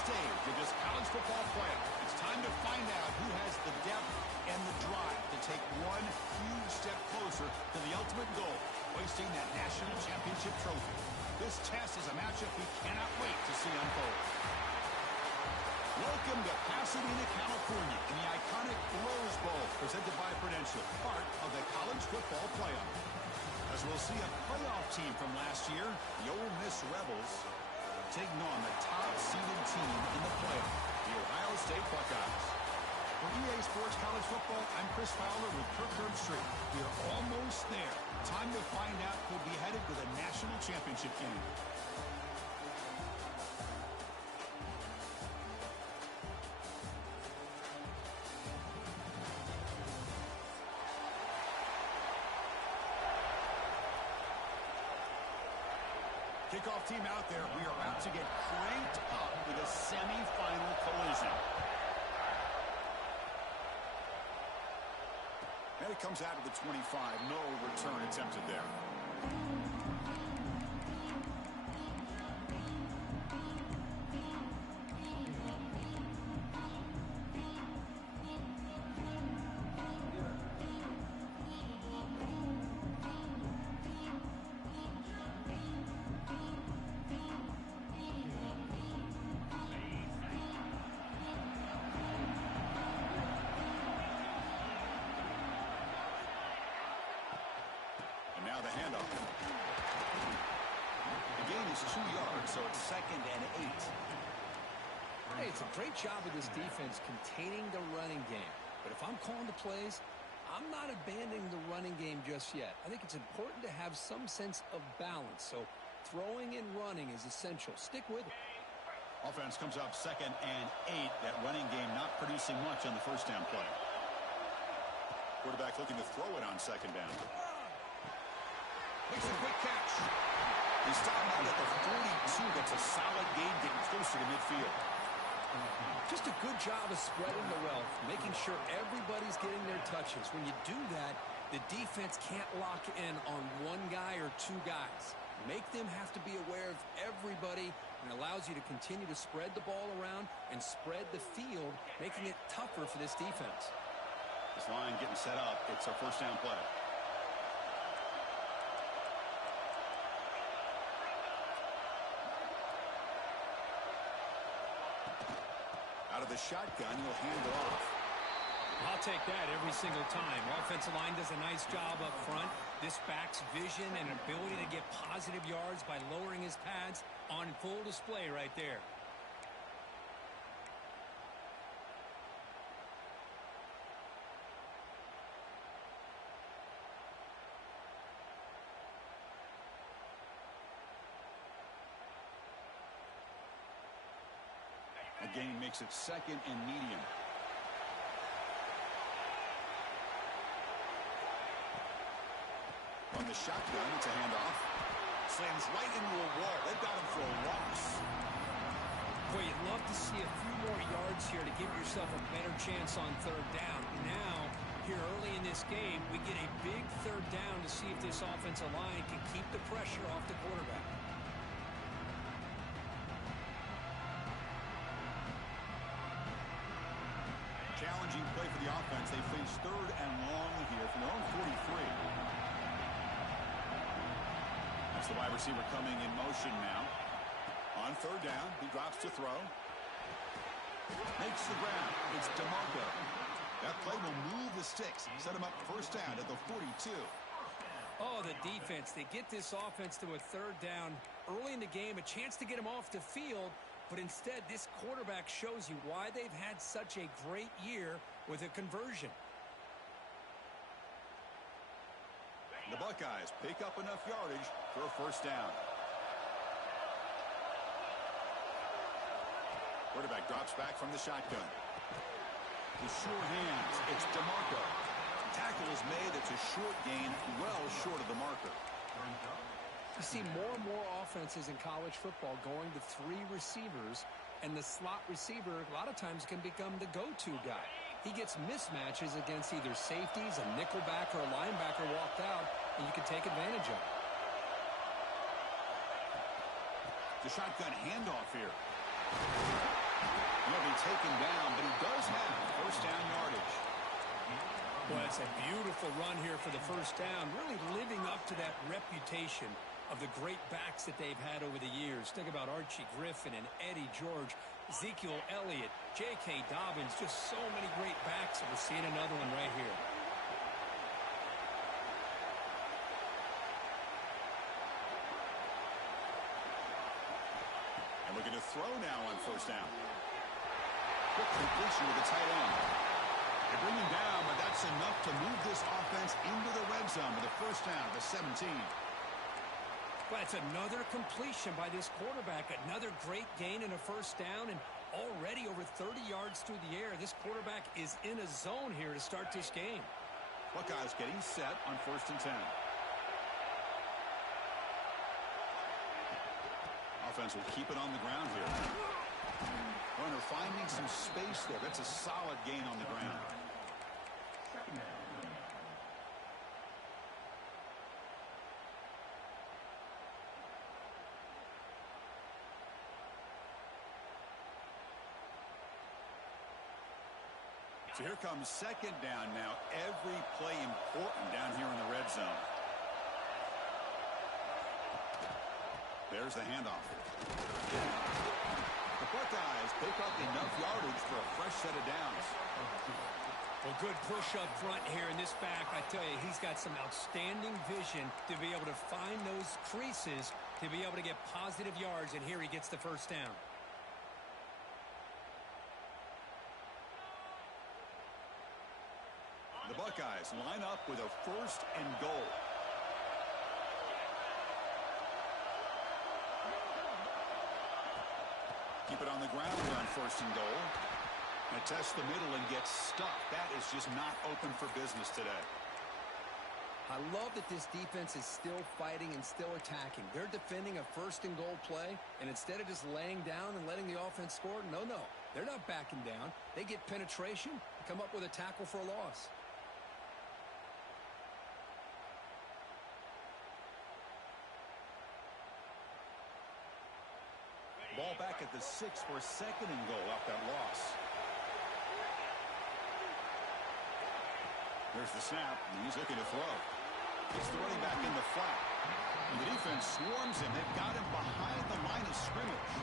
stage of this college football playoff. It's time to find out who has the depth and the drive to take one huge step closer to the ultimate goal, hoisting that national championship trophy. This test is a matchup we cannot wait to see unfold. Welcome to Pasadena, California, in the iconic Rose Bowl, presented by Prudential, part of the college football playoff. As we'll see a playoff team from last year, the Ole Miss Rebels, taking on the top-seeded team in the playoff, the Ohio State Buckeyes. For EA Sports College Football, I'm Chris Fowler with Kirk Herbstreit. We are almost there. Time to find out who'll be headed to the national championship game. Kickoff team out there. We are about to get cranked up with a semifinal collision. And it comes out of the 25. No return attempted there. Now the handoff. The gain is 2 yards, so it's 2nd and 8. Hey, it's a great job of this defense containing the running game. But if I'm calling the plays, I'm not abandoning the running game just yet. I think it's important to have some sense of balance. So throwing and running is essential. Stick with it. Offense comes up 2nd and 8. That running game not producing much on the first down play. Quarterback looking to throw it on 2nd down. Makes a quick catch. He's stopped out at the 42. That's a solid gain, getting closer to midfield. Just a good job of spreading the wealth, making sure everybody's getting their touches. When you do that, the defense can't lock in on one guy or two guys. Make them have to be aware of everybody, and allows you to continue to spread the ball around and spread the field, making it tougher for this defense. This line getting set up. It's a first down play. Out of the shotgun, he'll hand it off. I'll take that every single time. Offensive line does a nice job up front. This back's vision and ability to get positive yards by lowering his pads on full display right there. A gain makes it 2nd and medium. On the shotgun, it's a handoff. Slams right into a wall. They've got him for a loss. Boy, you'd love to see a few more yards here to give yourself a better chance on 3rd down. Now, here early in this game, we get a big 3rd down to see if this offensive line can keep the pressure off the quarterback. Challenging play for the offense. They face 3rd and long here from their own 43. That's the wide receiver coming in motion now. On 3rd down, he drops to throw. Makes the grab. It's DeMarco. That play will move the sticks. Set him up first down at the 42. Oh, the defense. They get this offense to a 3rd down early in the game, a chance to get him off the field. But instead, this quarterback shows you why they've had such a great year with a conversion. The Buckeyes pick up enough yardage for a first down. Quarterback drops back from the shotgun. The sure hands. It's DeMarco. Tackle is made. It's a short gain, well short of the marker. You see more and more offenses in college football going to 3 receivers, and the slot receiver a lot of times can become the go-to guy. He gets mismatches against either safeties, a nickelback, or a linebacker walked out, and you can take advantage of it. The shotgun handoff here. He'll be taken down, but he does have first down yardage. Well, it's a beautiful run here for the first down, really living up to that reputation of the great backs that they've had over the years. Think about Archie Griffin and Eddie George, Ezekiel Elliott, J.K. Dobbins, just so many great backs, and we're seeing another one right here. And we're going to throw now on first down. Quick completion to the tight end. They bring him down, but that's enough to move this offense into the red zone with a first down at the 17. Well, it's another completion by this quarterback. Another great gain and a first down, and already over 30 yards through the air. This quarterback is in a zone here to start this game. Buckeyes getting set on first and 10. Offense will keep it on the ground here. Runner finding some space there. That's a solid gain on the ground. So here comes second down now. Every play important down here in the red zone. There's the handoff. The Buckeyes pick up enough yardage for a fresh set of downs. Well, good push up front here in this back. I tell you, he's got some outstanding vision to be able to find those creases to be able to get positive yards, and here he gets the first down. The Buckeyes line up with a first and goal. Keep it on the ground on first and goal. And test the middle and get stuck. That is just not open for business today. I love that this defense is still fighting and still attacking. They're defending a first and goal play, and instead of just laying down and letting the offense score, no. They're not backing down. They get penetration, come up with a tackle for a loss. Ball back at the 6 for a second and goal off that loss. There's the snap, and he's looking to throw. It's the running back in the flat. And the defense swarms him. They've got him behind the line of scrimmage.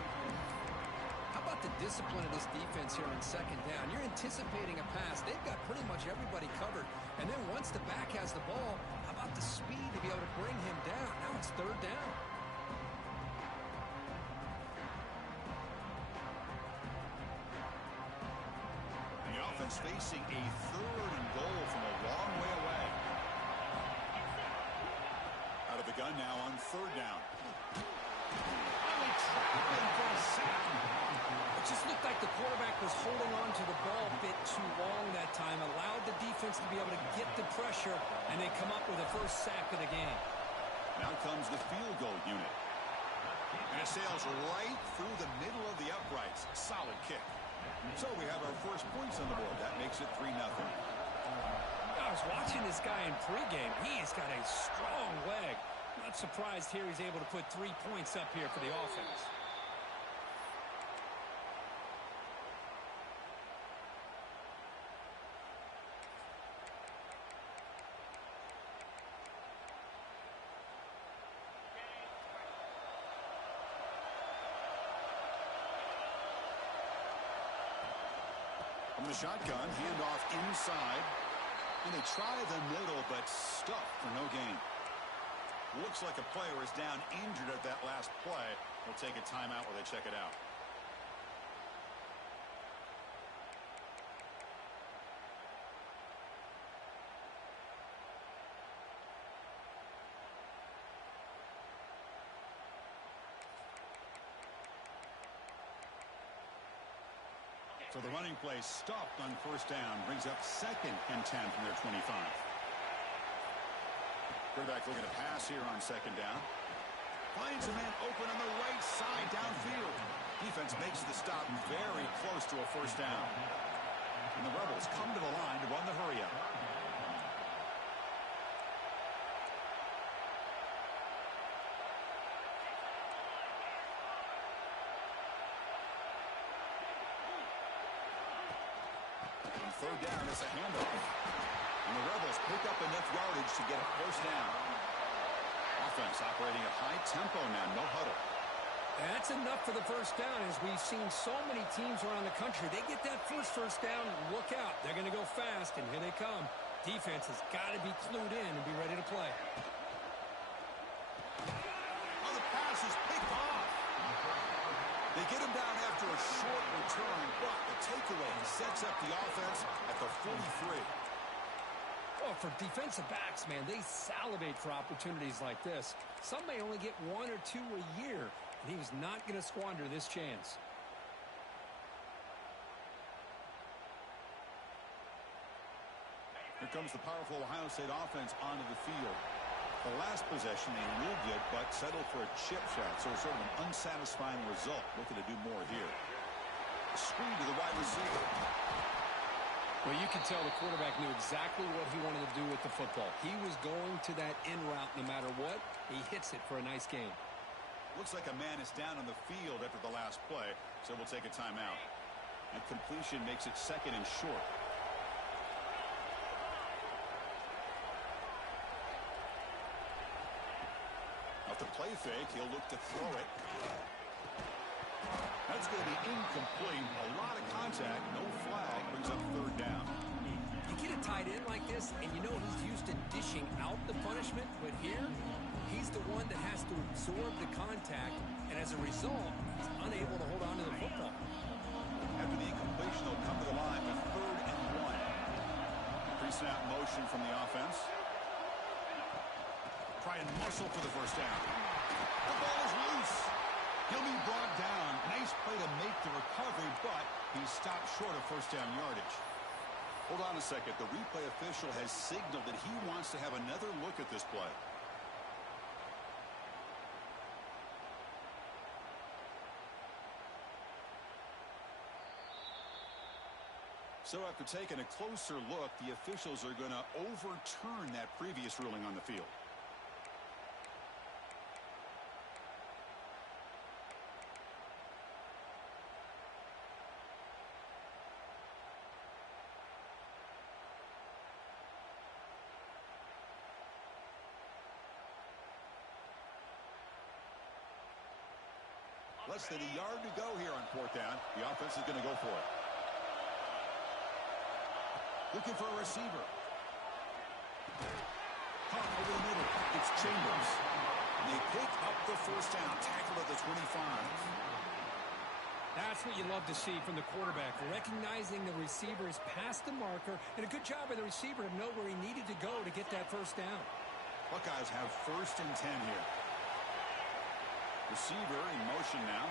How about the discipline of this defense here on second down? You're anticipating a pass. They've got pretty much everybody covered. And then once the back has the ball, how about the speed to be able to bring him down? Now it's third down. The offense facing a third and goal from a long way away. Out of the gun now on third down. Finally trapping for a sack. It just looked like the quarterback was holding on to the ball a bit too long that time, allowed the defense to be able to get the pressure, and they come up with a first sack of the game. Now comes the field goal unit. And it sails right through the middle of the uprights. Solid kick. So we have our first points on the board. That makes it 3-0. I was watching this guy in pregame. He's got a strong leg. Not surprised here he's able to put 3 points up here for the offense. From the shotgun, handoff inside. And they try the middle, but stuck for no gain. Looks like a player is down injured at that last play. They'll take a timeout while they check it out. So the running play stopped on first down. Brings up second and 10 from their 25. Quarterback looking to pass here on second down. Finds a man open on the right side downfield. Defense makes the stop very close to a first down. And the Rebels come to the line to run the hurry up. On third down, it's a handoff. And the Rebels pick up enough yardage to get a first down. Offense operating at high tempo now, no huddle. That's enough for the first down. As we've seen so many teams around the country, they get that first down, look out. They're going to go fast, and here they come. Defense has got to be clued in and be ready to play. Oh, the pass is picked off. They get him down after a short return, but the takeaway sets up the offense at the 43. Oh, for defensive backs, man, they salivate for opportunities like this. Some may only get one or two a year, and he was not going to squander this chance. Here comes the powerful Ohio State offense onto the field. The last possession, they ruled it, but settled for a chip shot, so sort of an unsatisfying result. Looking to do more here. Screen to the wide receiver. Well, you can tell the quarterback knew exactly what he wanted to do with the football. He was going to that in route no matter what. He hits it for a nice gain. Looks like a man is down on the field after the last play, so we'll take a timeout. And completion makes it second and short. Off the play fake, he'll look to throw it. That's going to be incomplete. A lot of contact, no flag, brings up third down. You get a tight end like this, and you know he's used to dishing out the punishment, but here, he's the one that has to absorb the contact, and as a result, he's unable to hold on to the football. After the incompletion, they'll come to the line with 3rd and 1. Pre-snap motion from the offense. Try and muscle for the first down. The ball is loose. He'll be brought down. Nice play to make the recovery, but he's stopped short of first down yardage. Hold on a second. The replay official has signaled that he wants to have another look at this play. So after taking a closer look, the officials are going to overturn that previous ruling on the field. Less than a yard to go here on 4th down. The offense is going to go for it. Looking for a receiver. Caught over the middle. It's Chambers. And they pick up the first down. Tackled at the 25. That's what you love to see from the quarterback. Recognizing the receiver is past the marker, and a good job by the receiver to know where he needed to go to get that first down. Buckeyes have 1st and 10 here. Receiver in motion now.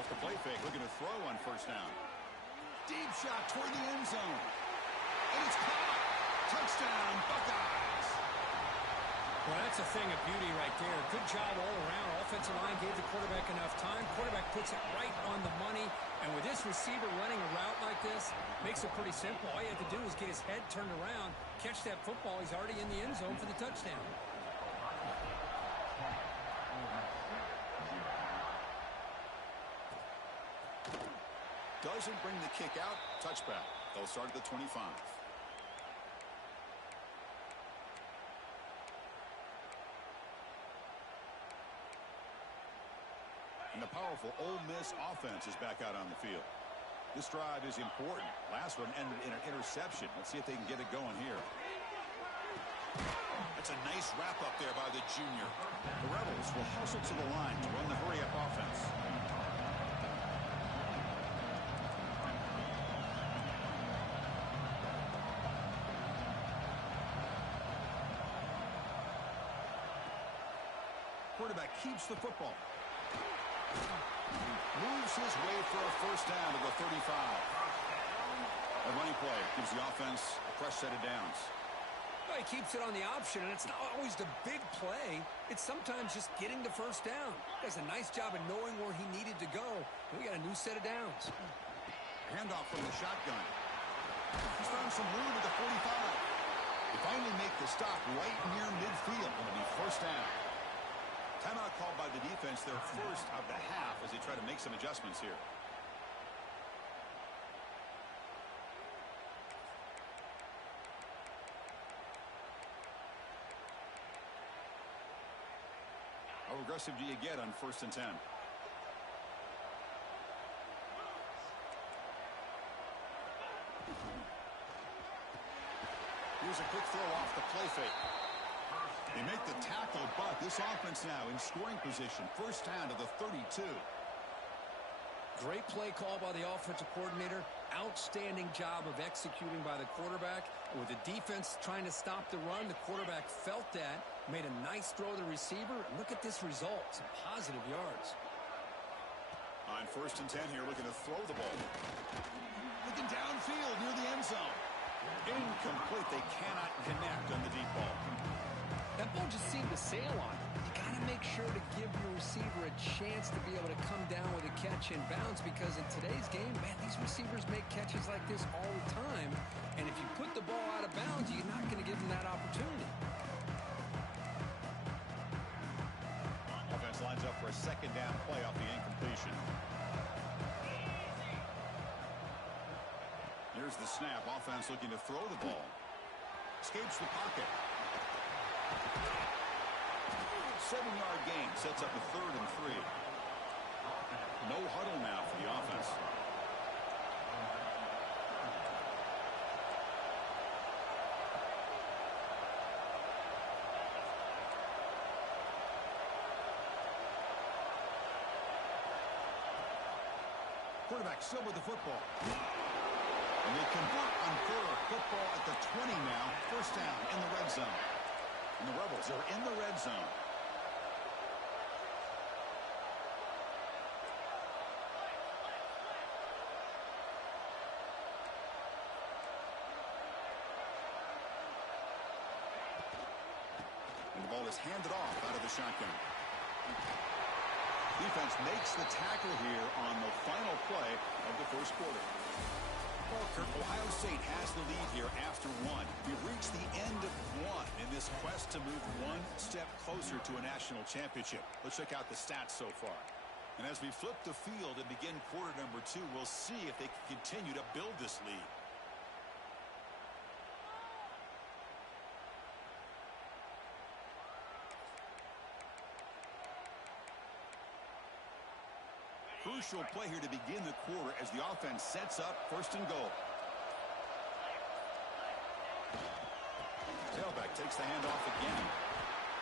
Off the play fake, looking to throw on first down. Deep shot toward the end zone. And it's caught. Touchdown, Buckeyes. Well, that's a thing of beauty right there. Good job all around. Offensive line gave the quarterback enough time. Quarterback puts it right on the money. And with this receiver running a route like this, makes it pretty simple. All you have to do is get his head turned around, catch that football. He's already in the end zone for the touchdown. Doesn't bring the kick out. Touchback. They'll start at the 25. And the powerful Ole Miss offense is back out on the field. This drive is important. Last one ended in an interception. Let's see if they can get it going here. That's a nice wrap up there by the junior. The Rebels will hustle to the line to run the hurry-up offense. Quarterback keeps the football. Moves his way for a first down to the 35. A running play gives the offense a fresh set of downs. Well, he keeps it on the option, and it's not always the big play. It's sometimes just getting the first down. He does a nice job of knowing where he needed to go. And we got a new set of downs. Handoff from the shotgun. He's found some room at the 45. They finally make the stop right near midfield. It'll be first down. Timeout called by the defense, their first of the half, as they try to make some adjustments here. aggressive do you get on 1st and 10? Here's a quick throw off the play fake. They make the tackle, but this offense now in scoring position. 1st down to the 32. Great play call by the offensive coordinator. Outstanding job of executing by the quarterback. With the defense trying to stop the run, the quarterback felt that, made a nice throw to the receiver. Look at this result. Some positive yards. On 1st and 10 here, looking to throw the ball. Looking downfield near the end zone. Incomplete. They cannot connect on the deep ball. That ball just seemed to sail on it. You got to make sure to give your receiver a chance to be able to come down with a catch in bounds, because in today's game, man, these receivers make catches like this all the time. And if you put the ball out of bounds, you're not going to give them that opportunity. Offense lines up for a 2nd down play off the incompletion. Here's the snap. Offense looking to throw the ball. Escapes the pocket. 7-yard gain sets up a 3rd and 3. No huddle now for the offense. Quarterback still with the football. And they convert on 3rd. Football at the 20 now. 1st down in the red zone. And the Rebels are in the red zone. And the ball is handed off out of the shotgun. Defense makes the tackle here on the final play of the 1st quarter. Well, Kirk, Ohio State has the lead here after 1. We've reached the end of 1 in this quest to move one step closer to a national championship. Let's check out the stats so far. And as we flip the field and begin quarter number 2, we'll see if they can continue to build this lead. Crucial play here to begin the quarter as the offense sets up 1st and goal. Tailback takes the handoff again.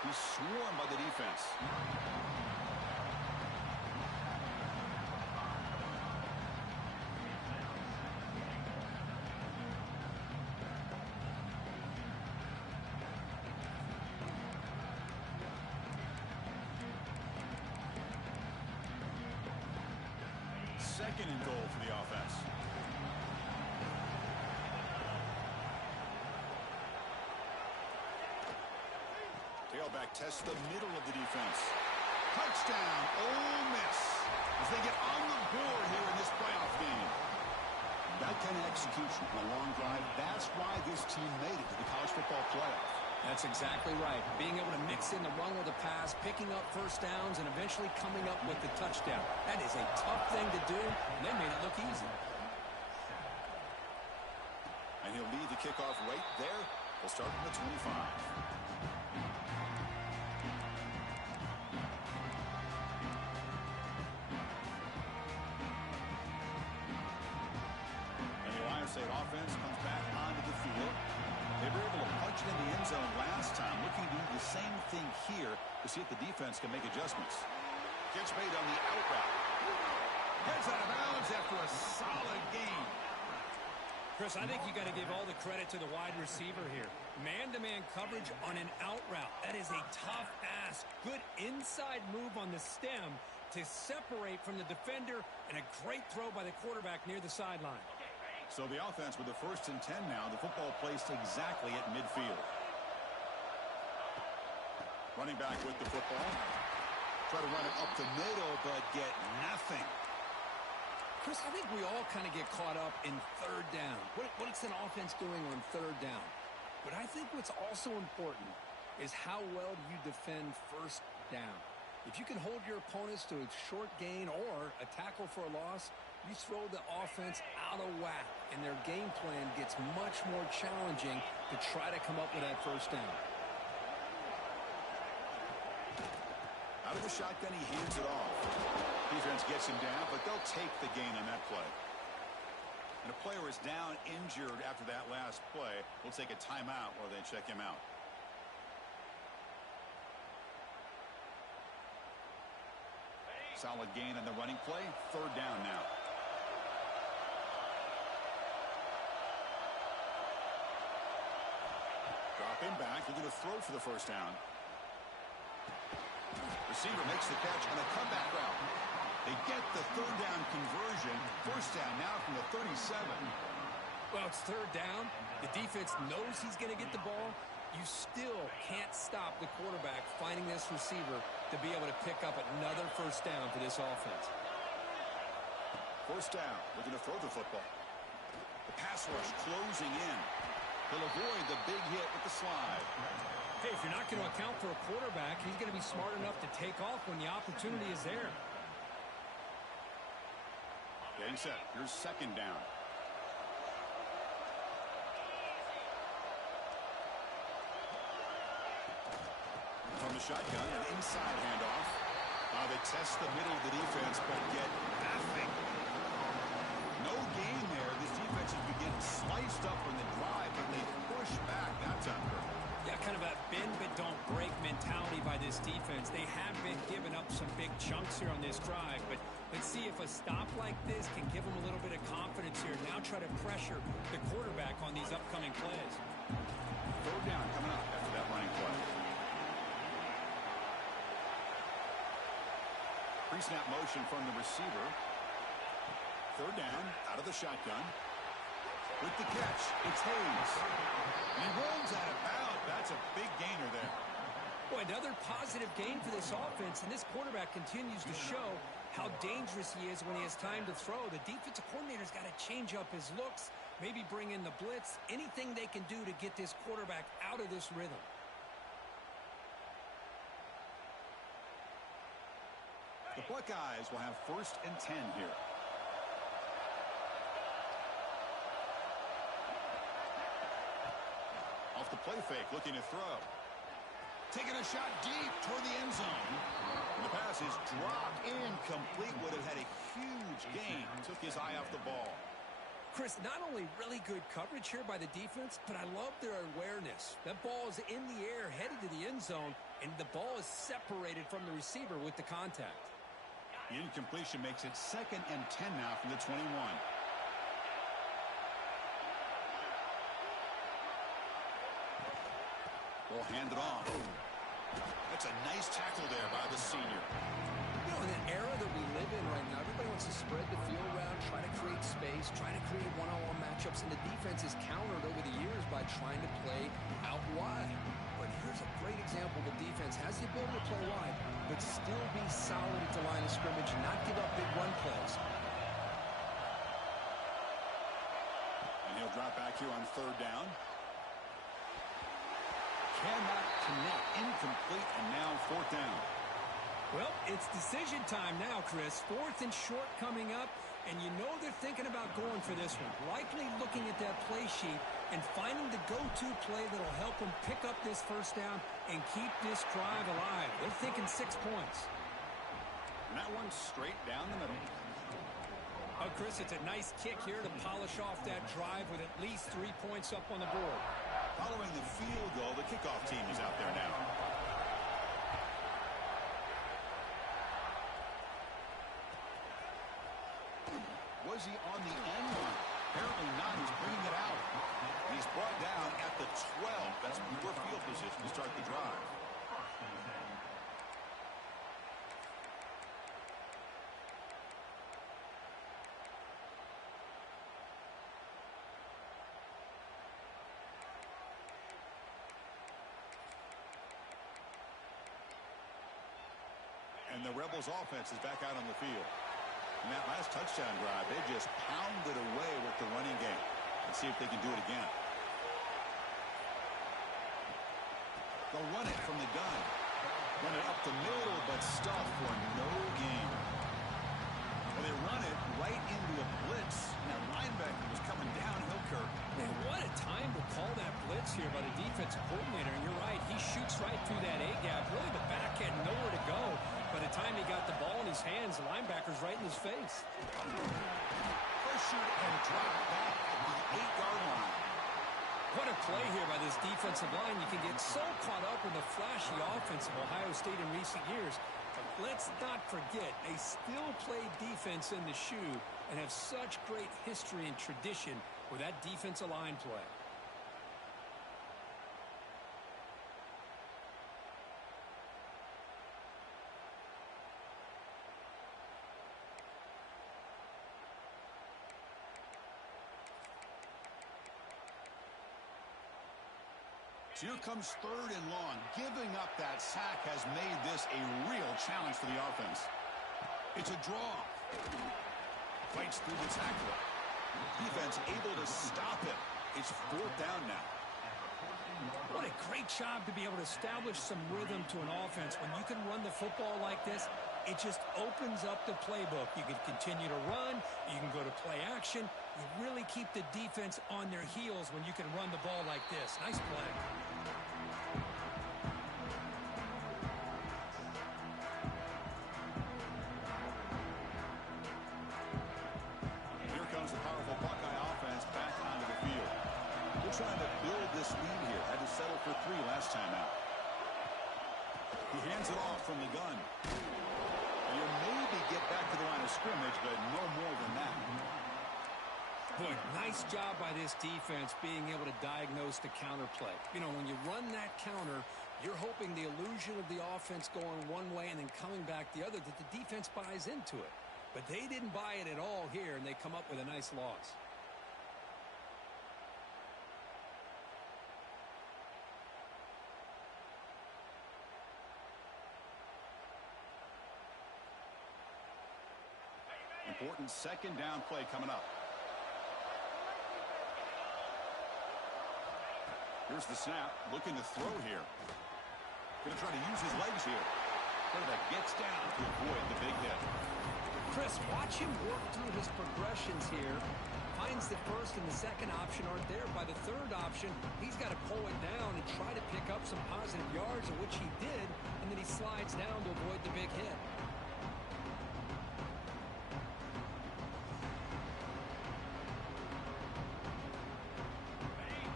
He's swarmed by the defense. Second and goal for the offense. Tailback tests the middle of the defense. Touchdown, Ole Miss, as they get on the board here in this playoff game. That kind of execution on a long drive, that's why this team made it to the college football playoff. That's exactly right. Being able to mix in the run with the pass, picking up 1st downs, and eventually coming up with the touchdown. That is a tough thing to do, and they made it look easy. And he'll lead the kickoff right there. We'll start from the 25. And the Ohio State offense comes back onto the field. They were able to punch it in the end zone last time. Looking to do the same thing here to see if the defense can make adjustments. Catch made on the out route. Heads out of bounds after a solid game. Chris, I think you got to give all the credit to the wide receiver here. Man-to-man coverage on an out route. That is a tough ask. Good inside move on the stem to separate from the defender, and a great throw by the quarterback near the sideline. So the offense with the 1st and 10 now. The football placed exactly at midfield. Running back with the football. Try to run it up the middle, but get nothing. Chris, I think we all kind of get caught up in 3rd down. What's an offense doing on 3rd down? But I think what's also important is how well do you defend 1st down. If you can hold your opponents to a short gain or a tackle for a loss, you throw the offense out of whack, and their game plan gets much more challenging to try to come up with that 1st down. Out Out of the shotgun, he hands it off. Defense gets him down, but they'll take the gain on that play. And a player is down injured after that last play. We'll take a timeout while they check him out. Solid gain on the running play. Third down now. Dropping back. They're going to throw for the first down. Receiver makes the catch on a cutback route. They get the third down conversion. First down now from the 37. Well, it's third down. The defense knows he's going to get the ball. You still can't stop the quarterback finding this receiver to be able to pick up another first down for this offense. First down. They're going to throw the football. The pass rush closing in. He'll avoid the big hit with the slide. Hey, if you're not going to account for a quarterback, he's going to be smart enough to take off when the opportunity is there. Getting set. Here's second down. From the shotgun, an inside handoff. They test the middle of the defense, but get nothing. No gain there. This defense has been getting sliced up in the drive, but they push back that time. Yeah, kind of a bend but don't break mentality by this defense. They have been giving up some big chunks here on this drive, but let's see if a stop like this can give them a little bit of confidence here. Now try to pressure the quarterback on these upcoming plays. Third down coming up after that running play. Pre-snap motion from the receiver. Third down, out of the shotgun. With the catch, it's Hayes. He rolls out of bounds. That's a big gainer there. Boy, another positive gain for this offense, and this quarterback continues to show how dangerous he is when he has time to throw. The defensive coordinator's got to change up his looks, maybe bring in the blitz, anything they can do to get this quarterback out of this rhythm. The Buckeyes will have 1st and 10 here. Off the play fake, looking to throw. Taking a shot deep toward the end zone. And the pass is dropped incomplete. Would have had a huge gain. Took his eye off the ball. Chris, not only really good coverage here by the defense, but I love their awareness. That ball is in the air, headed to the end zone, and the ball is separated from the receiver with the contact. The incompletion makes it 2nd and 10 now from the 21. Will hand it off. That's a nice tackle there by the senior. You know, in an era that we live in right now, everybody wants to spread the field around, try to create space, try to create one-on-one matchups, and the defense is countered over the years by trying to play out wide. But here's a great example. The defense has the ability to play wide, but still be solid at the line of scrimmage and not give up big run plays. And he'll drop back here on third down. Cannot connect. Incomplete, and now fourth down. Well, it's decision time now, Chris. 4th and short coming up, and you know they're thinking about going for this one. Likely looking at that play sheet and finding the go-to play that'll help them pick up this first down and keep this drive alive. They're thinking 6 points. And that one straight down the middle. Oh, Chris, it's a nice kick here to polish off that drive with at least 3 points up on the board. Following the field goal, the kickoff team is out there now. Was he on the end line? Apparently not. He's bringing it out. He's brought down at the 12. That's poor field position to start the drive. And the Rebels offense is back out on the field. In that last touchdown drive, they just pounded away with the running game. Let's see if they can do it again. They'll run it from the gun. Run it up the middle, but stuff for no gain. Well, they run it right into a blitz. And that linebacker was coming downhill, Kirk. Man, what a time to call that blitz here by the defensive coordinator. And you're right, he shoots right through that A-gap. Really, the back had nowhere to go. time he got the ball in his hands, the linebacker's right in his face. Pressured and dropped back at the 8-yard line. What a play here by this defensive line. You can get so caught up in the flashy offense of Ohio State in recent years. But let's not forget, they still play defense in the shoe and have such great history and tradition with that defensive line play. Here comes 3rd and long. Giving up that sack has made this a real challenge for the offense. It's a draw. Fights through the tackle. Defense able to stop it. It's 4th down now. What a great job to be able to establish some rhythm to an offense. When you can run the football like this, it just opens up the playbook. You can continue to run. You can go to play action. You really keep the defense on their heels when you can run the ball like this. Nice play. Here comes the powerful Buckeye offense back onto the field. They're trying to build this lead here. Had to settle for 3 last time out. He hands it off from the gun. You maybe get back to the line of scrimmage, but no more than that. Boy, nice job by this defense being able to diagnose the counter play. You know, when you run that counter, you're hoping the illusion of the offense going one way and then coming back the other, that the defense buys into it. But they didn't buy it at all here, and they come up with a nice loss. Important 2nd down play coming up. Here's the snap. Looking to throw here. Going to try to use his legs here. Quarterback gets down to avoid the big hit. Chris, watch him work through his progressions here. Finds the 1st and the 2nd option aren't there. By the 3rd option, he's got to pull it down and try to pick up some positive yards, of which he did, and then he slides down to avoid the big hit.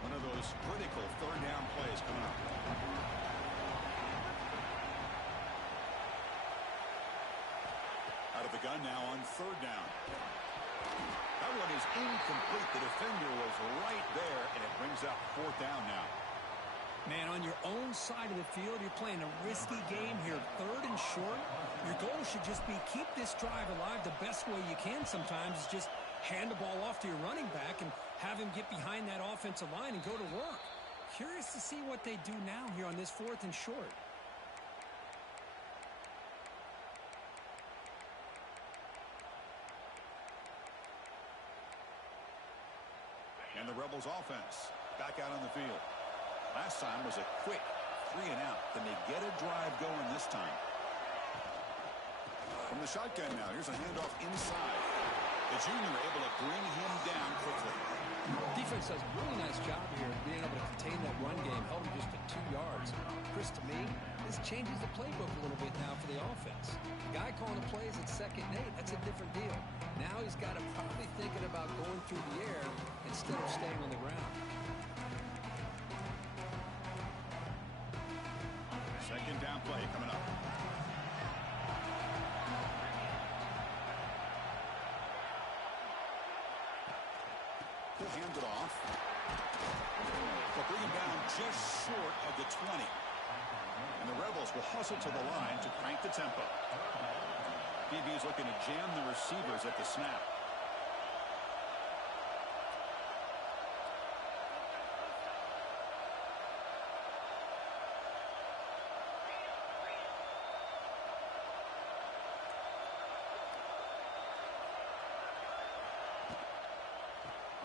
One of those critical 3rd down plays coming up. Out of the gun now on 3rd down. That one is incomplete. The defender was right there, and it brings up 4th down now. Man, on your own side of the field, you're playing a risky game here. 3rd and short. Your goal should just be keep this drive alive the best way you can sometimes is just hand the ball off to your running back and have him get behind that offensive line and go to work. Curious to see what they do now here on this 4th and short. And the Rebels offense back out on the field. Last time was a quick 3 and out. Can they get a drive going this time? From the shotgun now, here's a handoff inside. The junior able to bring him down quickly. Defense does a really nice job here of being able to contain that run game, held him just to 2 yards. Chris, to me, this changes the playbook a little bit now for the offense. The guy calling the plays at 2nd and 8, that's a different deal. Now he's got to probably thinking about going through the air instead of staying on the ground. 2nd down play coming up. He'll hand it off. They'll bring him down just short of the 20. And the Rebels will hustle to the line to crank the tempo. DB is looking to jam the receivers at the snap.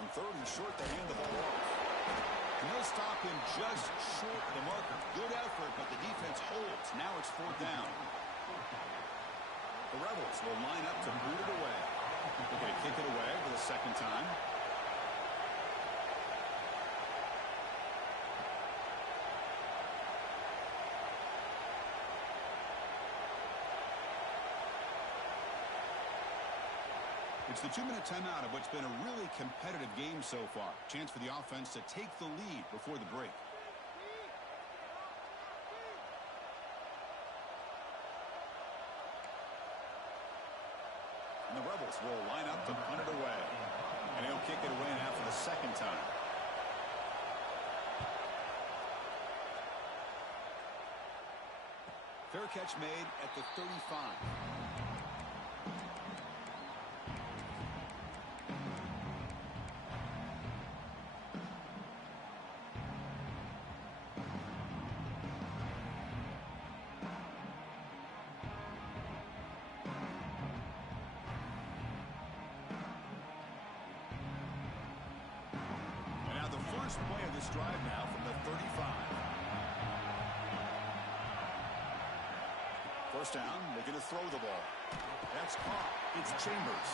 On 3rd and short, they hand the ball off. And they'll stop him just short of the marker. Good effort, but the defense holds. Now it's 4th down. The Rebels will line up to boot it away. They're going to kick it away for the 2nd time. It's the 2-minute timeout of what's been a really competitive game so far. Chance for the offense to take the lead before the break. And the Rebels will line up to punt it away. And he'll kick it away now for the second time. Fair catch made at the 35. And now the first play of this drive now from the 35. First down, looking to throw the ball. That's caught. It's Chambers.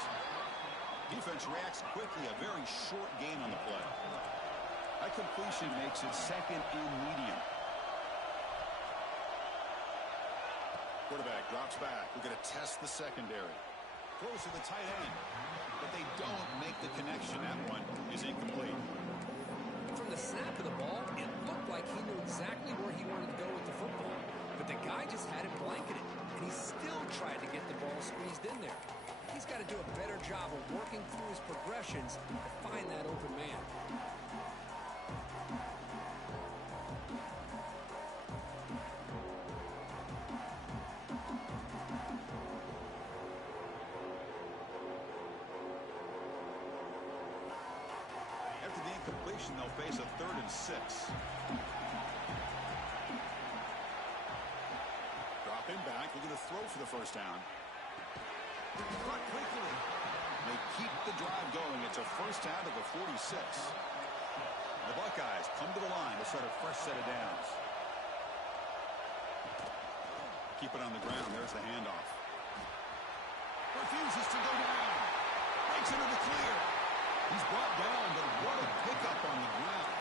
Defense reacts quickly. A very short gain on the play. That completion makes it second and medium. Quarterback drops back. We're going to test the secondary. Throws to the tight end. But they don't make the connection. That one is incomplete. From the snap of the ball, it looked like he knew exactly where he wanted to go with the football. But the guy just had it blanketed, and he still tried to get the ball squeezed in there. He's got to do a better job of working through his progressions to find that open man. After the incompletion, they'll face a 3rd and 6. Back, looking to throw for the first down. Caught quickly. They keep the drive going. It's a first down to the 46. The Buckeyes come to the line to start a fresh set of downs. Keep it on the ground. There's the handoff. Refuses to go down. Breaks into the clear. He's brought down, but what a pickup on the ground.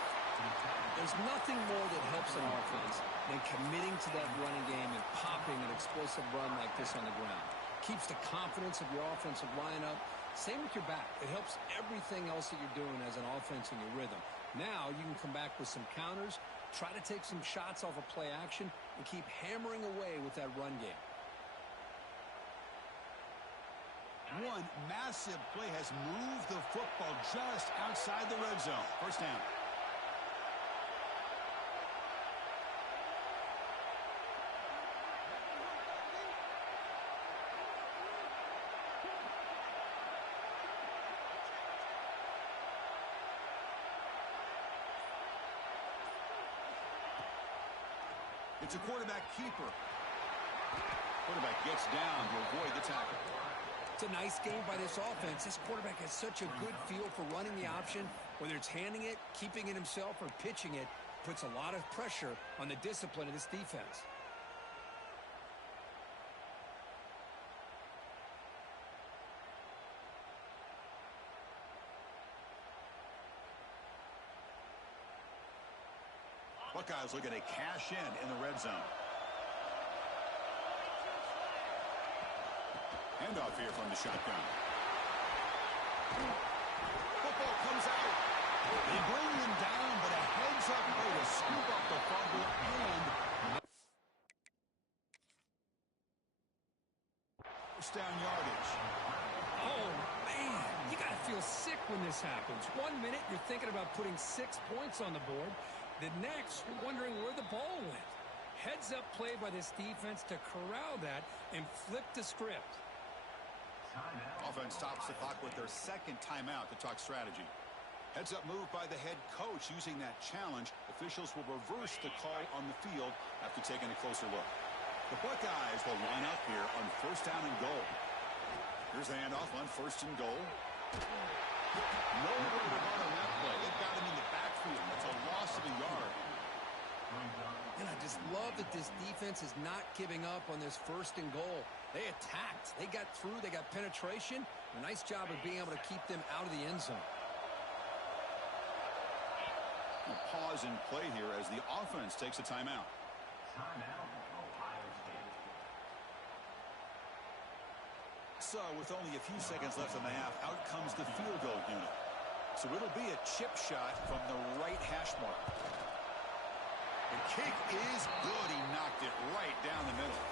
There's nothing more that helps an offense than committing to that running game and popping an explosive run like this on the ground. Keeps the confidence of your offensive lineup. Same with your back. It helps everything else that you're doing as an offense in your rhythm. Now you can come back with some counters, try to take some shots off of play action, and keep hammering away with that run game. One massive play has moved the football just outside the red zone. First down. It's a quarterback keeper. Quarterback gets down to avoid the tackle. It's a nice game by this offense. This quarterback has such a good feel for running the option. Whether it's handing it, keeping it himself, or pitching it, puts a lot of pressure on the discipline of this defense. Buckeyes looking to cash in the red zone. Handoff here from the shotgun. Football comes out. They bring him down, but a heads-up play to scoop up the fumble and first down yardage. Oh, man, you got to feel sick when this happens. 1 minute, you're thinking about putting 6 points on the board. The next, you're wondering where the ball went. Heads-up play by this defense to corral that and flip the script. Offense stops the clock with their second timeout to talk strategy. Heads-up move by the head coach using that challenge. Officials will reverse the call on the field after taking a closer look. The Buckeyes will line up here on first down and goal. Here's the handoff on first and goal. Nowhere to run on that play. They've got him in the backfield. That's a loss of a yard. And I just love that this defense is not giving up on this first and goal. They attacked. They got through. They got penetration. A nice job of being able to keep them out of the end zone. We'll pause and play here as the offense takes a timeout. So with only a few seconds left in the half, out comes the field goal unit. So it'll be a chip shot from the right hash mark. The kick is good. He knocked it right down the middle.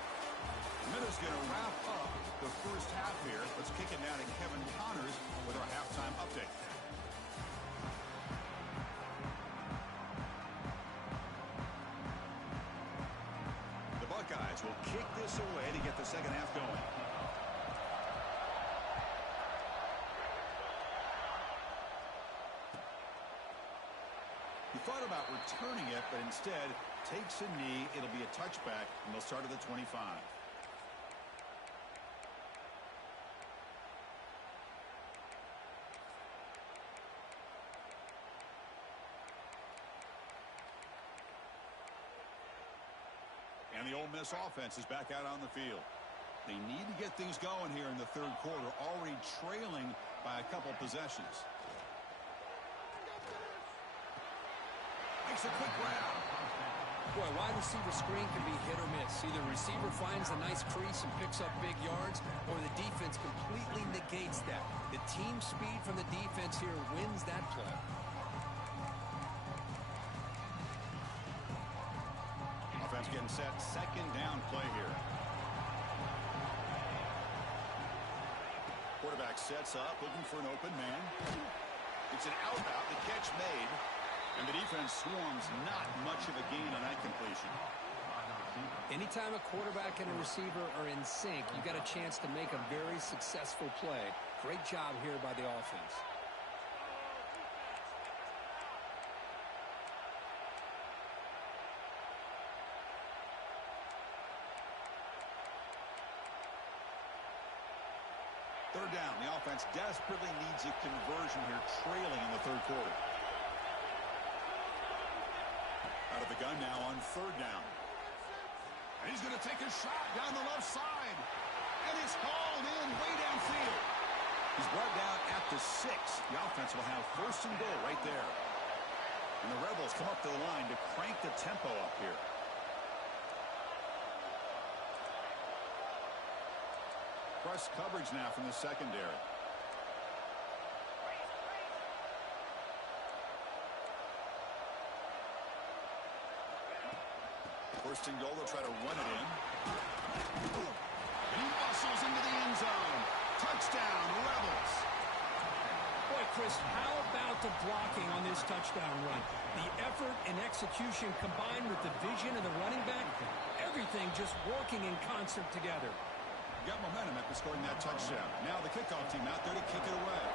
Minutes going to wrap up the first half here. Let's kick it down to Kevin Connors with our halftime update. The Buckeyes will kick this away to get the second half going. He thought about returning it, but instead takes a knee. It'll be a touchback, and they'll start at the 25. And the Ole Miss offense is back out on the field. They need to get things going here in the third quarter, already trailing by a couple possessions. Makes a quick grab. Boy, wide receiver screen can be hit or miss. Either receiver finds a nice crease and picks up big yards, or the defense completely negates that. The team speed from the defense here wins that play. Offense getting set. Second down play here. Quarterback sets up, looking for an open man. It's an out route. The catch made. And the defense swarms. Not much of a gain on that completion. Anytime a quarterback and a receiver are in sync, you got a chance to make a very successful play. Great job here by the offense. Third down. The offense desperately needs a conversion here, trailing in the third quarter. Out of the gun now on third down. And he's going to take a shot down the left side. And it's hauled in way downfield. He's brought down at the 6. The offense will have first and goal right there. And the Rebels come up to the line to crank the tempo up here. Press coverage now from the secondary. First and goal, they'll try to run it in. And he muscles into the end zone. Touchdown, Rebels. Boy, Chris, how about the blocking on this touchdown run? The effort and execution combined with the vision of the running back, everything just working in concert together. Got momentum after scoring that touchdown. Now the kickoff team out there to kick it away.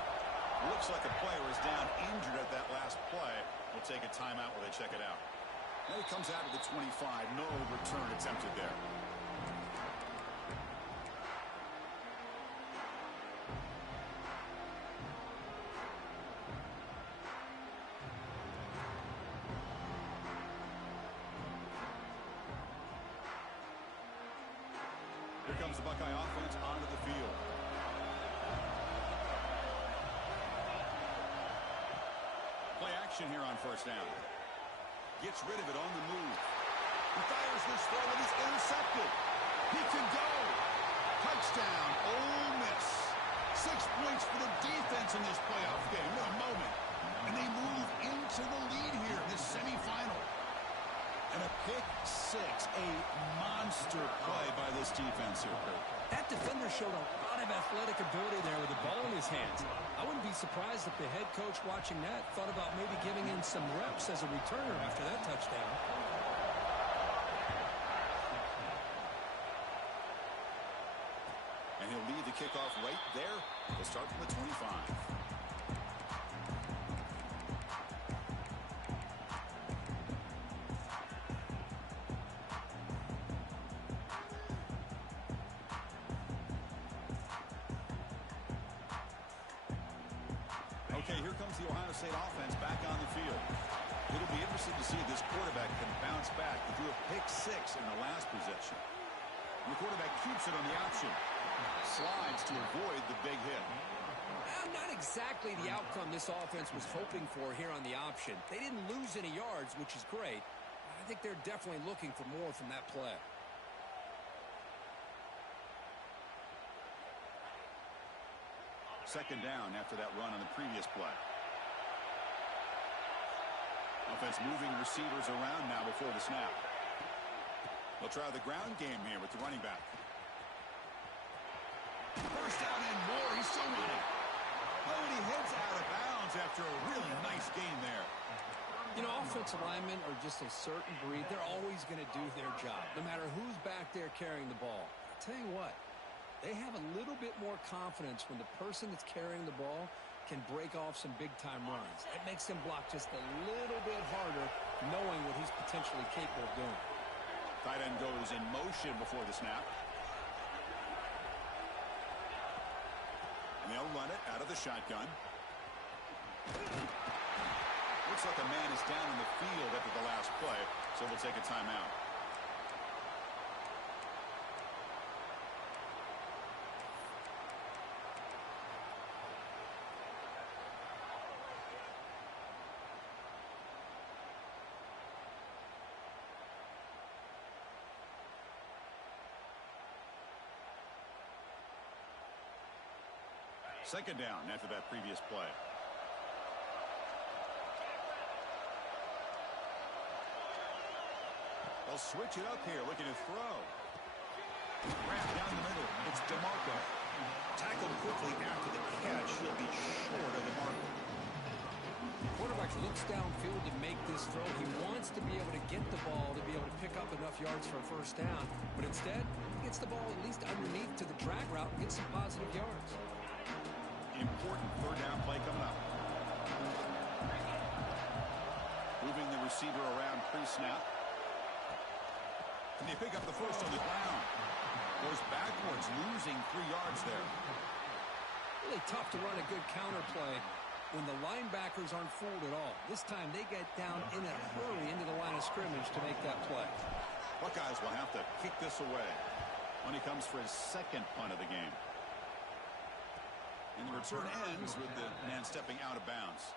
Looks like a player is down injured at that last play. We'll take a timeout while they check it out. And it comes out of the 25. No return attempted there. Here comes the Buckeye offense onto the field. Play action here on first down. Gets rid of it on the move. He fires this throw and it's intercepted. He can go. Touchdown, Ole Miss. 6 points for the defense in this playoff game. What a moment. And they move into the lead here in this semifinal. And a pick 6, a monster play by this defense here. That defender showed a lot of athletic ability there with the ball in his hands. I wouldn't be surprised if the head coach watching that thought about maybe giving him some reps as a returner after that touchdown. And he'll lead the kickoff right there. We'll start from the 25. Okay, here comes the Ohio State offense back on the field. It'll be interesting to see if this quarterback can bounce back. He threw a pick 6 in the last possession. And the quarterback keeps it on the option. Slides to avoid the big hit. Not exactly the outcome this offense was hoping for here on the option. They didn't lose any yards, which is great. I think they're definitely looking for more from that play. Second down after that run on the previous play. Offense moving receivers around now before the snap. They'll try the ground game here with the running back. First down and more. He's still running. Oh, and he heads out of bounds after a really nice gain there. You know, offensive linemen are just a certain breed. They're always going to do their job, no matter who's back there carrying the ball. I'll tell you what, they have a little bit more confidence when the person that's carrying the ball can break off some big-time runs. It makes them block just a little bit harder, knowing what he's potentially capable of doing. Tight end goes in motion before the snap. And they'll run it out of the shotgun. Looks like a man is down in the field after the last play, so we'll take a timeout. Second down after that previous play. They'll switch it up here, looking to throw. Wrapped down the middle. It's DeMarco. Tackled quickly after the catch. He'll be short of DeMarco. Quarterback looks downfield to make this throw. He wants to be able to get the ball to be able to pick up enough yards for a first down. But instead, he gets the ball at least underneath to the drag route and gets some positive yards. Important third down play coming up. Moving the receiver around pre-snap. And they pick up the first on the ground. Goes backwards, losing 3 yards there. Really tough to run a good counter play when the linebackers aren't fooled at all. This time they get down in a hurry into the line of scrimmage to make that play. Buckeyes will have to kick this away when he comes for his second punt of the game. And the return ends with the man stepping out of bounds.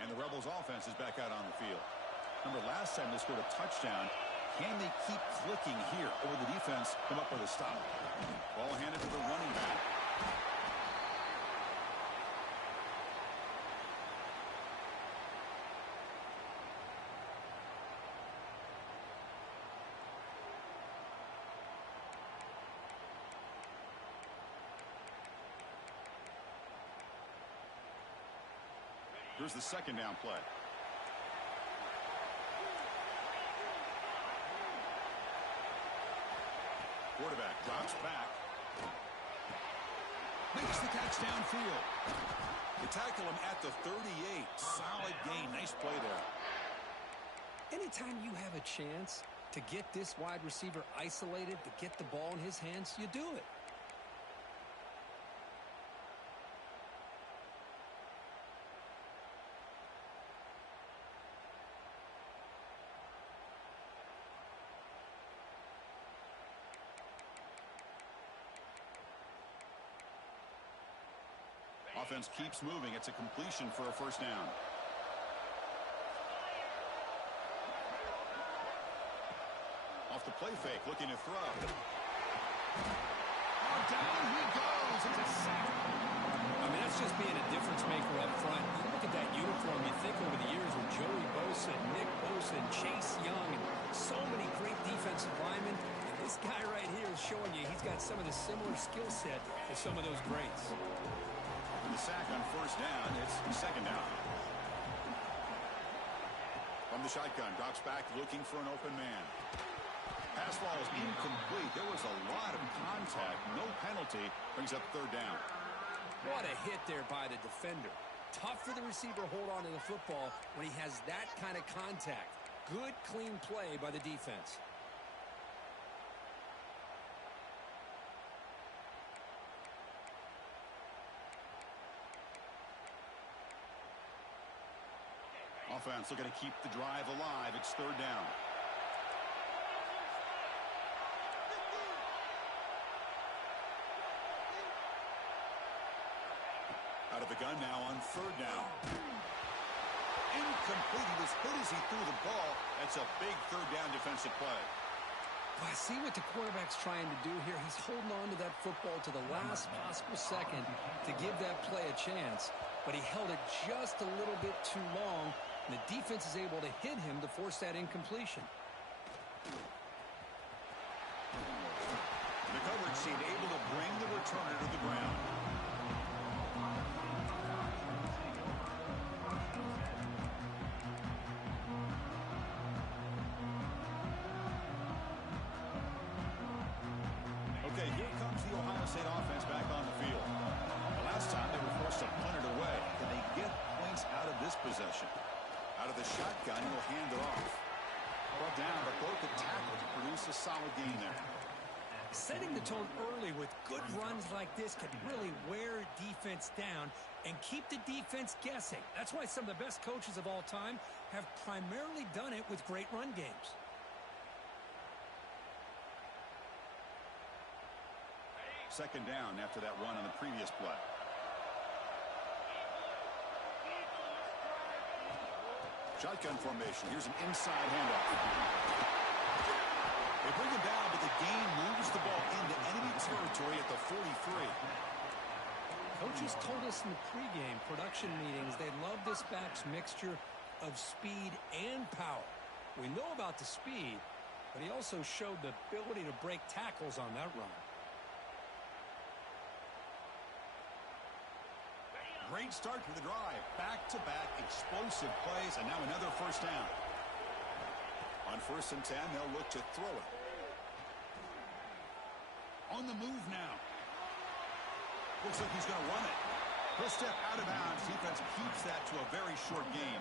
And the Rebels offense is back out on the field. Remember, last time they scored a touchdown. Can they keep clicking here, or will the defense come up with a stop? Ball handed to the running back. Here's the second down play. Quarterback drops back. Makes the catch downfield. They tackle him at the 38. Solid gain. Nice play there. Anytime you have a chance to get this wide receiver isolated, to get the ball in his hands, you do it. Offense keeps moving. It's a completion for a first down. Off the play fake, looking to throw. Down he goes. It's a sack. I mean, that's just being a difference maker up front. You look at that uniform, you think over the years with Joey Bosa, Nick Bosa, and Chase Young, and so many great defensive linemen. And this guy right here is showing you he's got some of the similar skill set as some of those greats. The sack on first down. It's second down. From the shotgun, drops back, looking for an open man. Pass ball is incomplete. There was a lot of contact. No penalty. Brings up third down. What a hit there by the defender. Tough for the receiver to hold on to the football when he has that kind of contact. Good, clean play by the defense. Offense looking to keep the drive alive. It's third down. the gun now on third down. Incomplete. He was hit as he threw the ball. That's a big third down defensive play. Well, I see what the quarterback's trying to do here. He's holding on to that football to the last possible second to give that play a chance. But he held it just a little bit too long, and the defense is able to hit him to force that incompletion. The coverage seemed able to bring the returner to the ground. Okay, here comes the Ohio State offense back on the field. The last time they were forced to punt it away. Can they get points out of this possession? Out of the shotgun, he'll hand it off. Brought down, but broke a tackle to produce a solid gain there. Setting the tone early with good runs like this can really wear defense down and keep the defense guessing. That's why some of the best coaches of all time have primarily done it with great run games. Second down after that run on the previous play. Shotgun formation. Here's an inside handoff. They bring him down, but the gain moves the ball into enemy territory at the 43. Coaches told us in the pregame production meetings they love this back's mixture of speed and power. We know about the speed, but he also showed the ability to break tackles on that run. Great start to the drive. Back-to-back explosive plays, and now another first down. On 1st and 10, they'll look to throw it. On the move now. Looks like he's going to run it. He'll step out of bounds. Defense keeps that to a very short gain.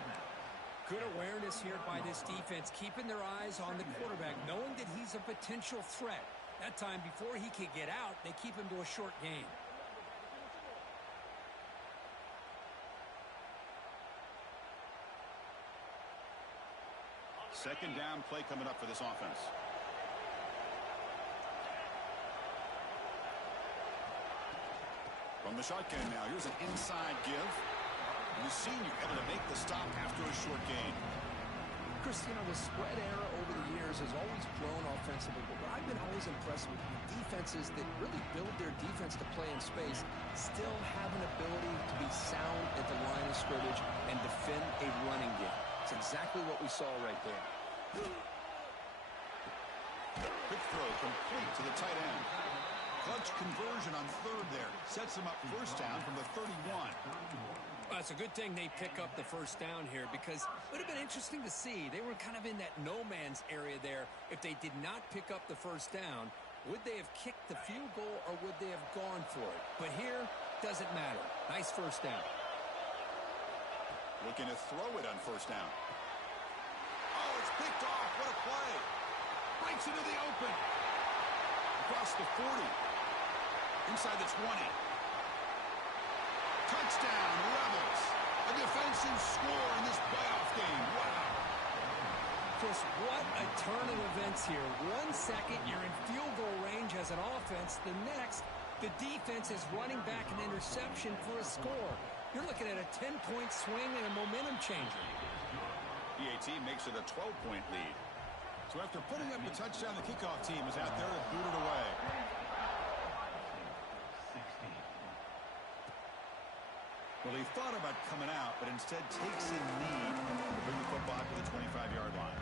Good awareness here by this defense, keeping their eyes on the quarterback, knowing that he's a potential threat. That time, before he could get out, they keep him to a short gain. Second down play coming up for this offense. From the shotgun now, here's an inside give. And the senior able to make the stop after a short gain. Chris, you know, the spread era over the years has always grown offensively, but what I've been always impressed with defenses that really build their defense to play in space still have an ability to be sound at the line of scrimmage and defend a running game. It's exactly what we saw right there. Quick throw complete to the tight end. Clutch conversion on third there. Sets him up first down from the 31. Well, it's a good thing they pick up the first down here because it would have been interesting to see. They were kind of in that no man's area there. If they did not pick up the first down, would they have kicked the field goal or would they have gone for it? But here, doesn't matter. Nice first down. Looking to throw it on first down. Oh, it's picked off. What a play. Breaks into the open. Across the 40. Inside the 20. Touchdown, Rebels. A defensive score in this playoff game. Wow. Chris, what a turn of events here. 1 second, you're in field goal range as an offense. The next, the defense is running back an interception for a score. You're looking at a 10-point swing and a momentum changer. PAT makes it a 12-point lead. So after putting up the touchdown, the kickoff team is out there to boot it away. Well, he thought about coming out, but instead takes a knee to bring the football to the 25-yard line.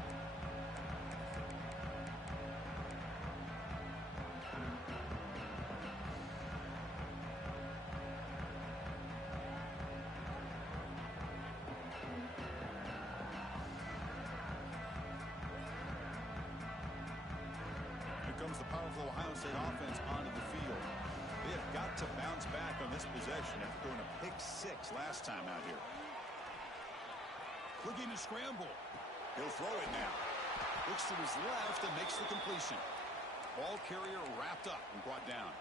Here comes the powerful Ohio State offense onto the field. They have got to bounce back on this possession after throwing a pick-6 last time out here. Looking to scramble. He'll throw it now. Looks to his left and makes the completion. Ball carrier wrapped up and brought down.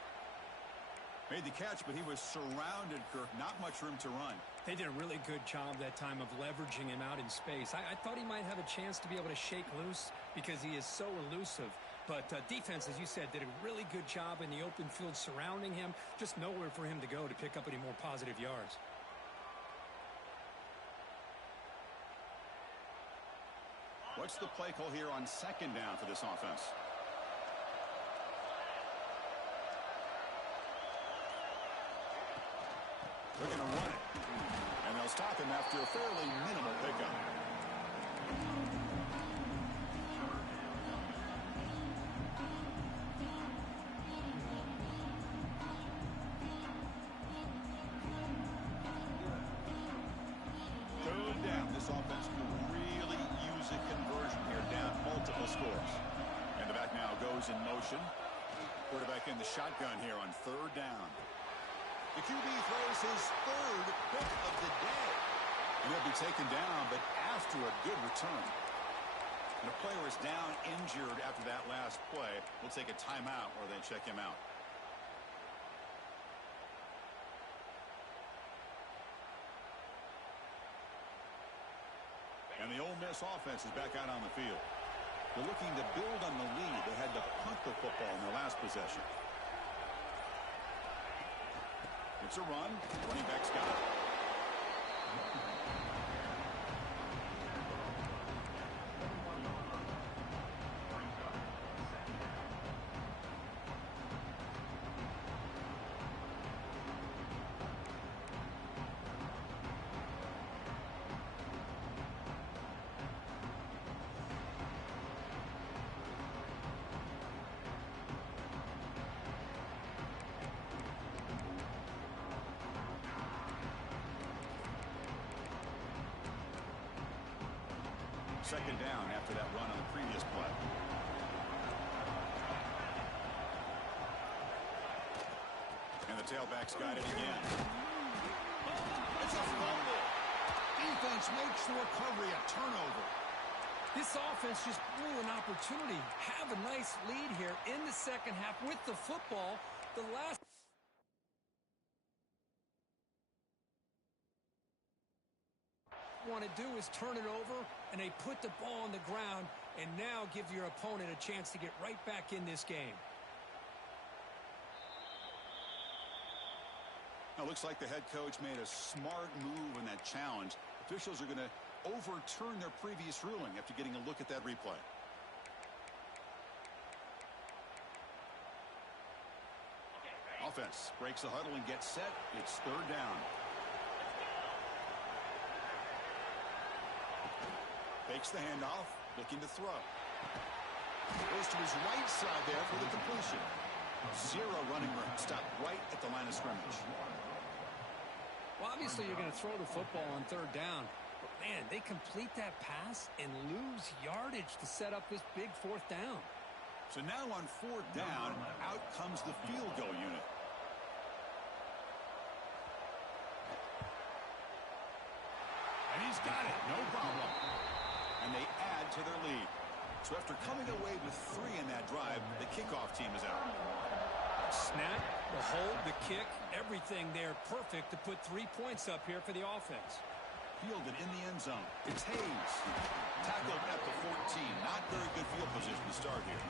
Made the catch, but he was surrounded, Kirk. Not much room to run. They did a really good job that time of leveraging him out in space. I thought he might have a chance to be able to shake loose because he is so elusive. But defense, as you said, did a really good job in the open field surrounding him. Just nowhere for him to go to pick up any more positive yards. What's the play call here on second down for this offense? They're going to run it. And they'll stop him after a fairly minimal pickup. Third down. This offense can really use a conversion here, down multiple scores. And the back now goes in motion. Quarterback in the shotgun here on third down. The QB throws his third pick of the day. And he'll be taken down, but after a good return. And the player is down injured after that last play. We'll take a timeout or they check him out. And the Ole Miss offense is back out on the field. They're looking to build on the lead. They had to punt the football in their last possession. It's a run. Running back's got it. Second down after that run on the previous play. And the tailback's got it again. It's a fumble. Defense makes the recovery a turnover. This offense just blew an opportunity. Have a nice lead here in the second half with the football. The last want to do is turn it over, and they put the ball on the ground and now give your opponent a chance to get right back in this game. Now, looks like the head coach made a smart move in that challenge. Officials are going to overturn their previous ruling after getting a look at that replay. Offense breaks the huddle and gets set. It's third down. Fakes the handoff, looking to throw. Goes to his right side there for the completion. Zero running room. Stop right at the line of scrimmage. Well, obviously you're going to throw the football on third down. But, man, they complete that pass and lose yardage to set up this big fourth down. So now on fourth down, out comes the field goal unit. And he's got it. No problem. And they add to their lead. So after coming away with 3 in that drive, the kickoff team is out. Snap, the hold, the kick, everything there perfect to put 3 points up here for the offense. Fielded in the end zone. It's Hayes. Tackled at the 14. Not very good field position to start here.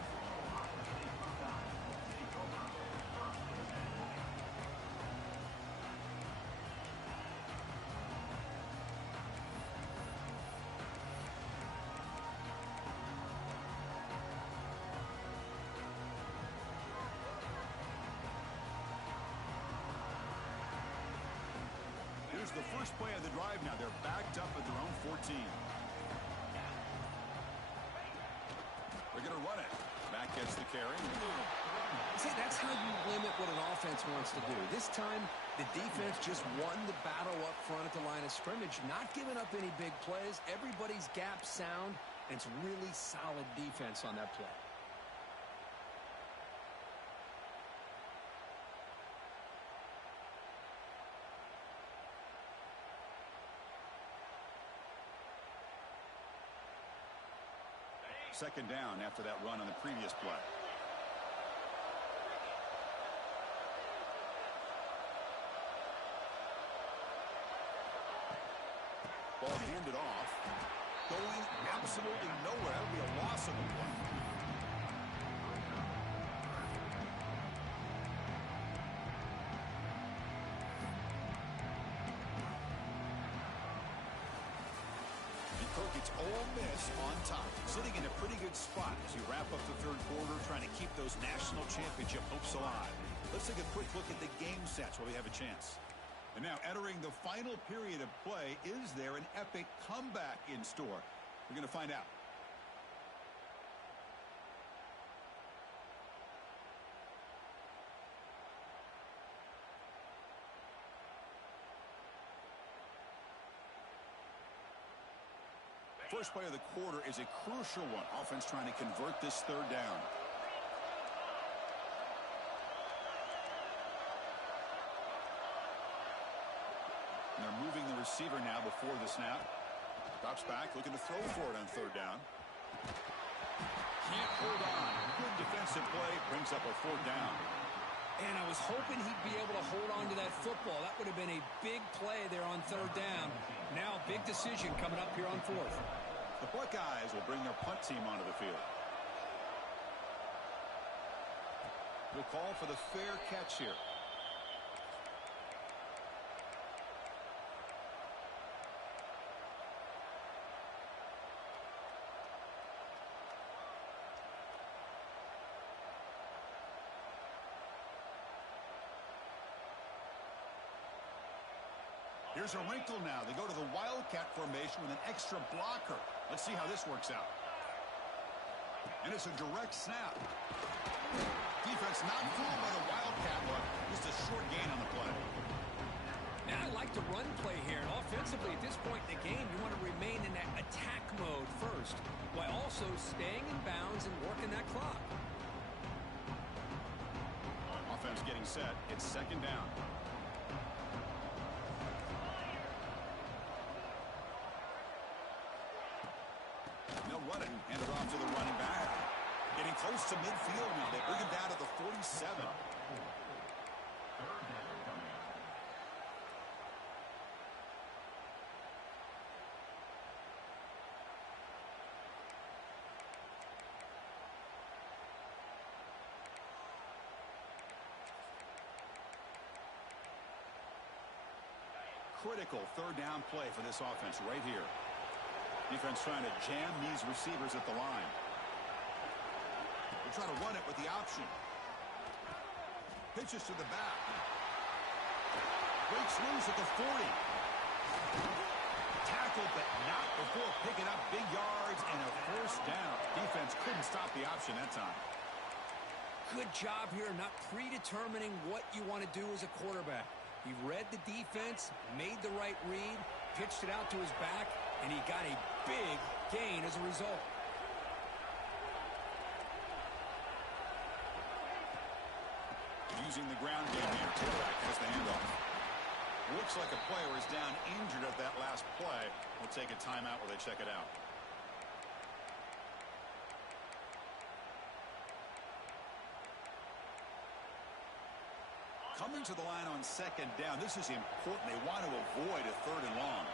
Here's the first play of the drive now. They're backed up at their own 14. They're going to run it. Back gets the carry. See, that's how you limit what an offense wants to do. This time, the defense just won the battle up front at the line of scrimmage, not giving up any big plays. Everybody's gap sound, and it's really solid defense on that play. Second down after that run on the previous play. Ball handed off. Going absolutely nowhere. That would be a loss of the play. It's Ole Miss on top, sitting in a pretty good spot as you wrap up the third quarter, trying to keep those national championship hopes alive. Let's take a quick look at the game stats while we have a chance. And now entering the final period of play, is there an epic comeback in store? We're going to find out. First play of the quarter is a crucial one. Offense trying to convert this third down. And they're moving the receiver now before the snap. Drops back, looking to throw for it on third down. Can't hold on. Good defensive play, brings up a fourth down. And I was hoping he'd be able to hold on to that football. That would have been a big play there on third down. Now, big decision coming up here on fourth. The Buckeyes will bring their punt team onto the field. We'll call for the fair catch here. Here's a wrinkle now. They go to the Wildcat formation with an extra blocker. Let's see how this works out. And it's a direct snap. Defense not fooled by the Wildcat look. Just a short gain on the play. Now I like the run play here. And offensively, at this point in the game, you want to remain in that attack mode first, while also staying in bounds and working that clock. Offense getting set. It's second down. Running, hand it off to the running back. Getting close to midfield now. They bring him down to the 47. Critical third down play for this offense right here. Defense trying to jam these receivers at the line. They'll try to run it with the option. Pitches to the back. Breaks loose at the 40. Tackled, but not before picking up big yards and a first down. Defense couldn't stop the option that time. Good job here, not predetermining what you want to do as a quarterback. He read the defense, made the right read, pitched it out to his back, and he got a big gain as a result. Using the ground game here. Tailback has the handoff. Looks like a player is down injured at that last play. We'll take a timeout while they check it out. Coming to the line on second down. This is important. They want to avoid a third and long.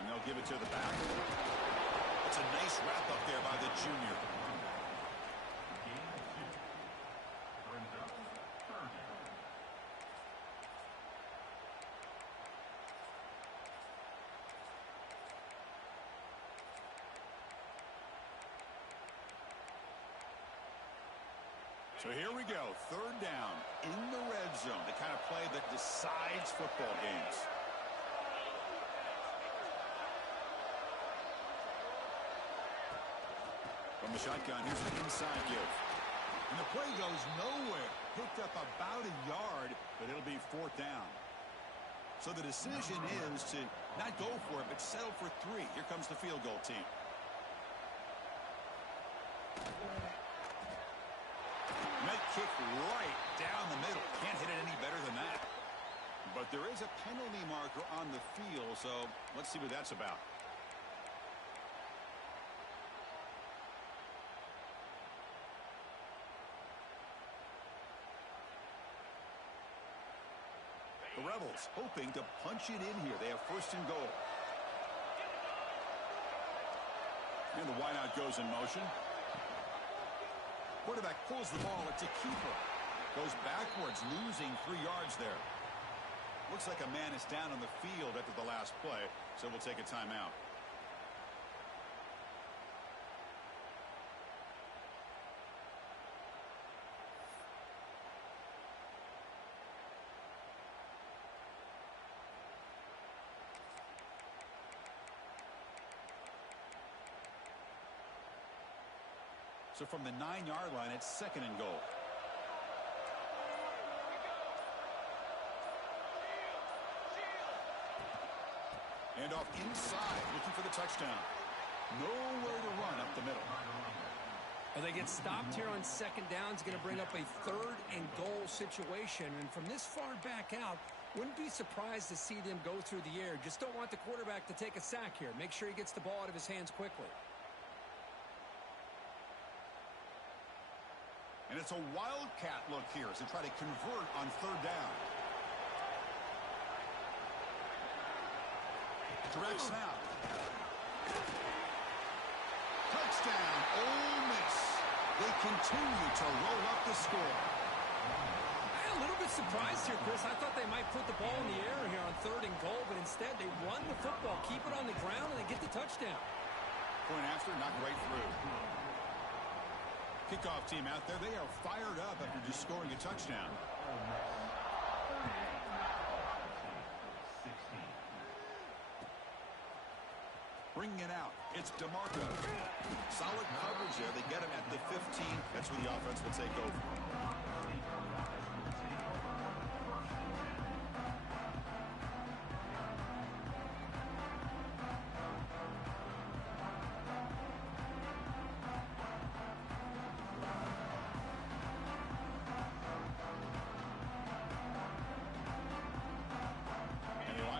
And they'll give it to the back. It's a nice wrap up there by the junior. So here we go, third down in the red zone, the kind of play that decides football games. From the shotgun, here's the inside give. And the play goes nowhere. Picked up about a yard, but it'll be fourth down. So the decision is to not go for it, but settle for 3. Here comes the field goal team. Met kick right down the middle. Can't hit it any better than that. But there is a penalty marker on the field, so let's see what that's about. The Rebels hoping to punch it in here. They have first and goal. And the wideout goes in motion. Quarterback pulls the ball. It's a keeper. Goes backwards, losing 3 yards there. Looks like a man is down on the field after the last play, so we'll take a timeout. So from the 9-yard line, it's 2nd and goal. And off inside, looking for the touchdown. Nowhere to run up the middle. Well, they get stopped here on 2nd down. It's going to bring up a 3rd and goal situation. And from this far back out, wouldn't be surprised to see them go through the air. Just don't want the quarterback to take a sack here. Make sure he gets the ball out of his hands quickly. And it's a wildcat look here as they try to convert on 3rd down. Direct snap. Touchdown, Ole Miss. They continue to roll up the score. I'm a little bit surprised here, Chris. I thought they might put the ball in the air here on 3rd and goal, but instead they run the football, keep it on the ground, and they get the touchdown. Point after, not right through. Kickoff team out there, they are fired up after just scoring a touchdown. Bringing it out, it's DeMarco. Solid coverage there. They get him at the 15. That's where the offense will take over.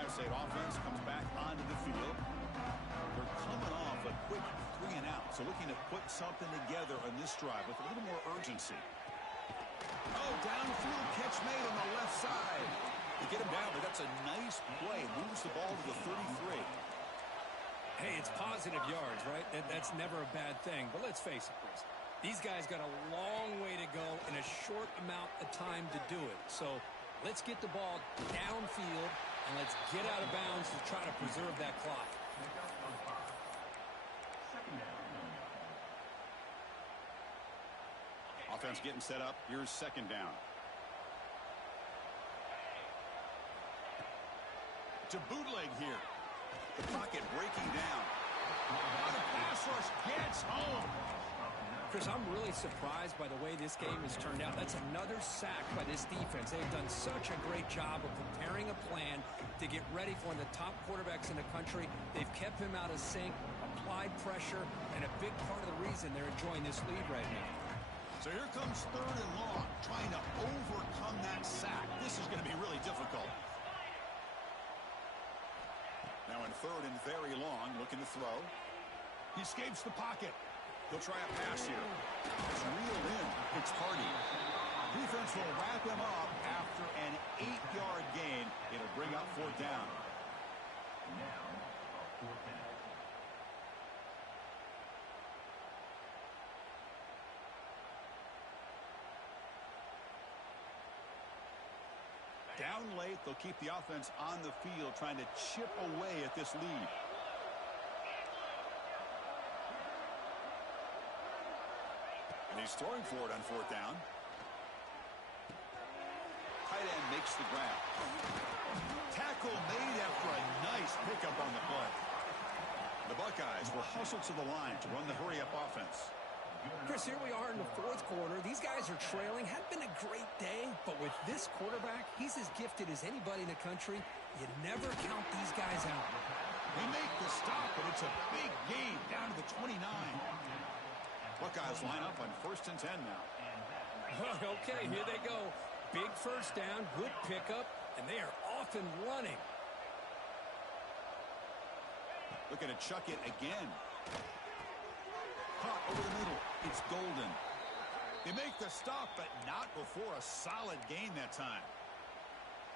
State offense comes back onto the field. They're coming off a quick 3 and out, so looking to put something together on this drive with a little more urgency. Oh, downfield catch made on the left side. They get him down, but that's a nice play. Moves the ball to the 33. Hey, it's positive yards, right? That's never a bad thing. But let's face it, Chris. These guys got a long way to go in a short amount of time to do it. So let's get the ball downfield, and let's get out of bounds to try to preserve that clock. Offense getting set up. Here's 2nd down. To bootleg here. The pocket breaking down. The pass rush gets home. Chris, I'm really surprised by the way this game has turned out. That's another sack by this defense. They've done such a great job of preparing a plan to get ready for one of the top quarterbacks in the country. They've kept him out of sync, applied pressure, and a big part of the reason they're enjoying this lead right now. So here comes 3rd and long, trying to overcome that sack. This is going to be really difficult. Now in 3rd and very long, looking to throw. He escapes the pocket. He'll try a pass here. It's reeled in. It's Hardy. Defense will wrap him up after an 8-yard gain. It'll bring up 4th down. Now, 4th down. Down late, they'll keep the offense on the field, trying to chip away at this lead. And he's throwing for it on 4th down. Tight end makes the grab. Tackle made after a nice pickup on the play. The Buckeyes will hustle to the line to run the hurry-up offense. Chris, here we are in the 4th quarter. These guys are trailing. Had been a great day, but with this quarterback, he's as gifted as anybody in the country. You never count these guys out. They make the stop, but it's a big gain down to the 29. Buckeyes line up on 1st and 10 now. Okay, here they go. Big 1st down, good pickup, and they are off and running. Looking to chuck it again. Caught over the middle. It's Golden. They make the stop, but not before a solid gain that time.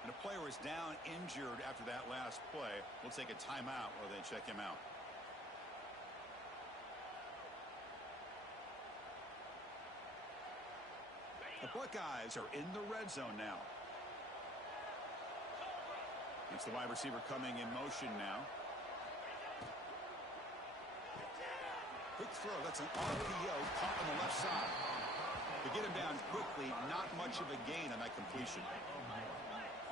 And a player is down injured after that last play. We'll take a timeout while they check him out. The Buckeyes are in the red zone now. It's the wide receiver coming in motion now. Quick throw. That's an RPO caught on the left side. To get him down quickly, not much of a gain on that completion.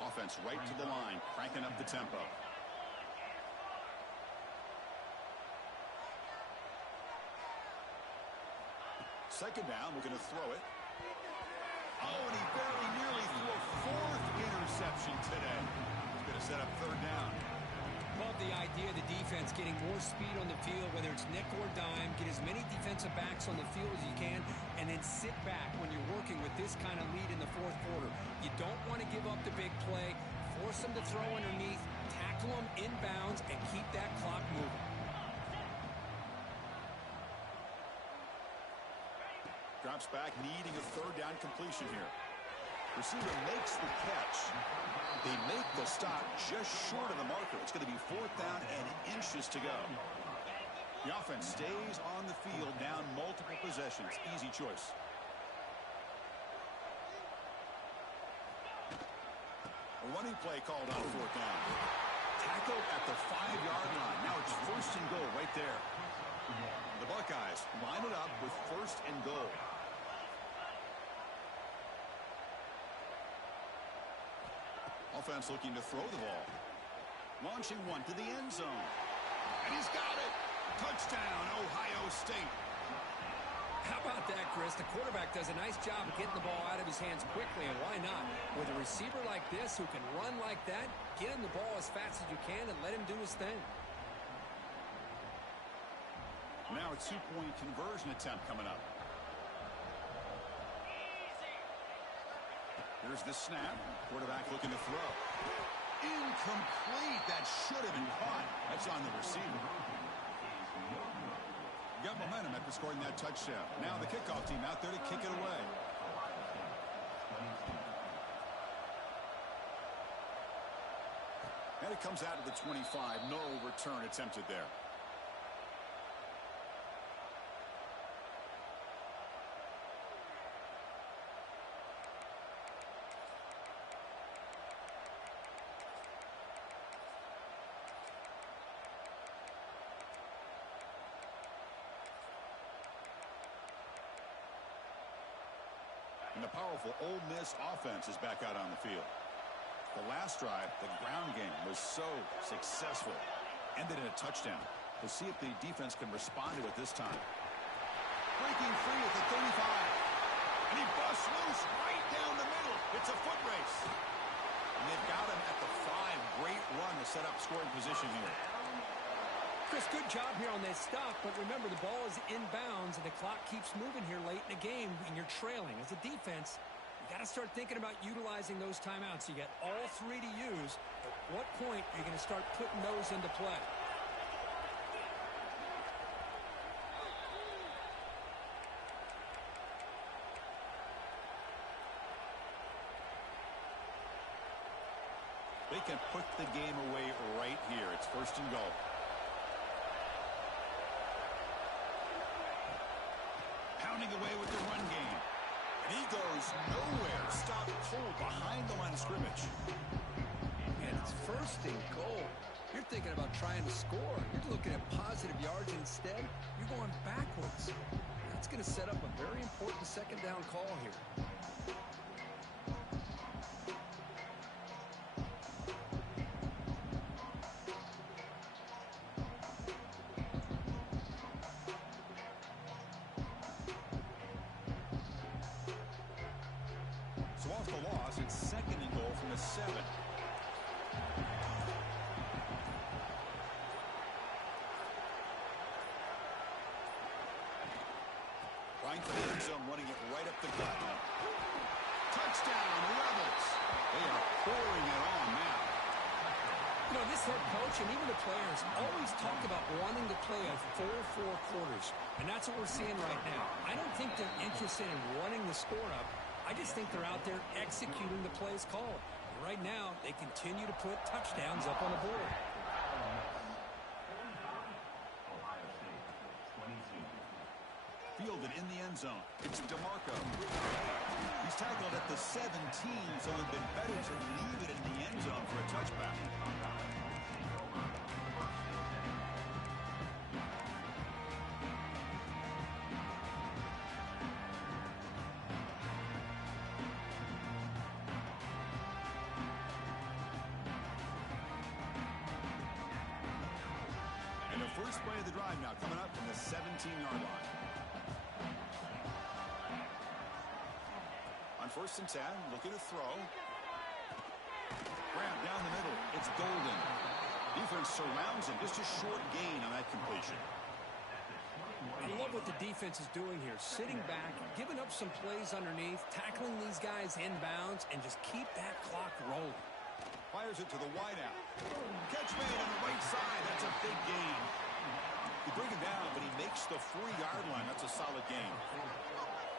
Offense right to the line, cranking up the tempo. Second down, we're going to throw it. Oh, and he barely nearly threw a fourth interception today. He's going to set up third down. Love the idea of the defense getting more speed on the field, whether it's nickel or dime. Get as many defensive backs on the field as you can, and then sit back when you're working with this kind of lead in the fourth quarter. You don't want to give up the big play. Force them to throw underneath, tackle them inbounds, and keep that clock moving. Drops back, needing a third down completion here. Receiver makes the catch. They make the stop just short of the marker. It's going to be fourth down and inches to go. The offense stays on the field, down multiple possessions. Easy choice. A running play called on fourth down. Tackled at the 5-yard line. Now it's first and goal right there. The Buckeyes line it up with first and goal. Offense looking to throw the ball. Launching one to the end zone. And he's got it. Touchdown, Ohio State. How about that, Chris? The quarterback does a nice job of getting the ball out of his hands quickly, and why not? With a receiver like this who can run like that, get him the ball as fast as you can and let him do his thing. Now a two-point conversion attempt coming up. Here's the snap. Quarterback looking to throw. Incomplete. That should have been caught. That's on the receiver. Got momentum after scoring that touchdown. Now the kickoff team out there to kick it away. And it comes out to the 25. No return attempted there. And the powerful Ole Miss offense is back out on the field. The last drive, the ground game, was so successful. Ended in a touchdown. We'll see if the defense can respond to it this time. Breaking free at the 35. And he busts loose right down the middle. It's a foot race. And they've got him at the 5. Great run to set up scoring position here. Chris, good job here on that stop, but remember the ball is inbounds and the clock keeps moving here late in the game and you're trailing. As a defense, you got to start thinking about utilizing those timeouts. You got all 3 to use. At what point are you going to start putting those into play? They can put the game away right here. It's first and goal. Pounding away with the run game. And he goes nowhere. Stopped cold behind the line of scrimmage. And it's first and goal. You're thinking about trying to score. You're looking at positive yards instead. You're going backwards. That's going to set up a very important second down call here. So off the loss, it's second and goal from the 7. Trying for the end zone, running it right up the gut. Touchdown, Rebels. They are pouring it on now. You know, this head coach and even the players always talk about wanting to play a 4-4 quarters, and that's what we're seeing right now. I don't think they're interested in running the score up. I just think they're out there executing the plays called. And right now, they continue to put touchdowns up on the board. fielded in the end zone. It's DeMarco. He's tackled at the 17, so it would have been better to leave it in the end zone for a touchback. First play of the drive now coming up from the 17-yard line. On 1st and 10, looking to throw. Grab down the middle. It's Golden. Defense surrounds him. Just a short gain on that completion. I love what the defense is doing here. Sitting back, giving up some plays underneath, tackling these guys inbounds, and just keep that clock rolling. Fires it to the wideout. Catch made on the right side. That's a big gain. You bring him down, but he makes the 4-yard line. That's a solid gain.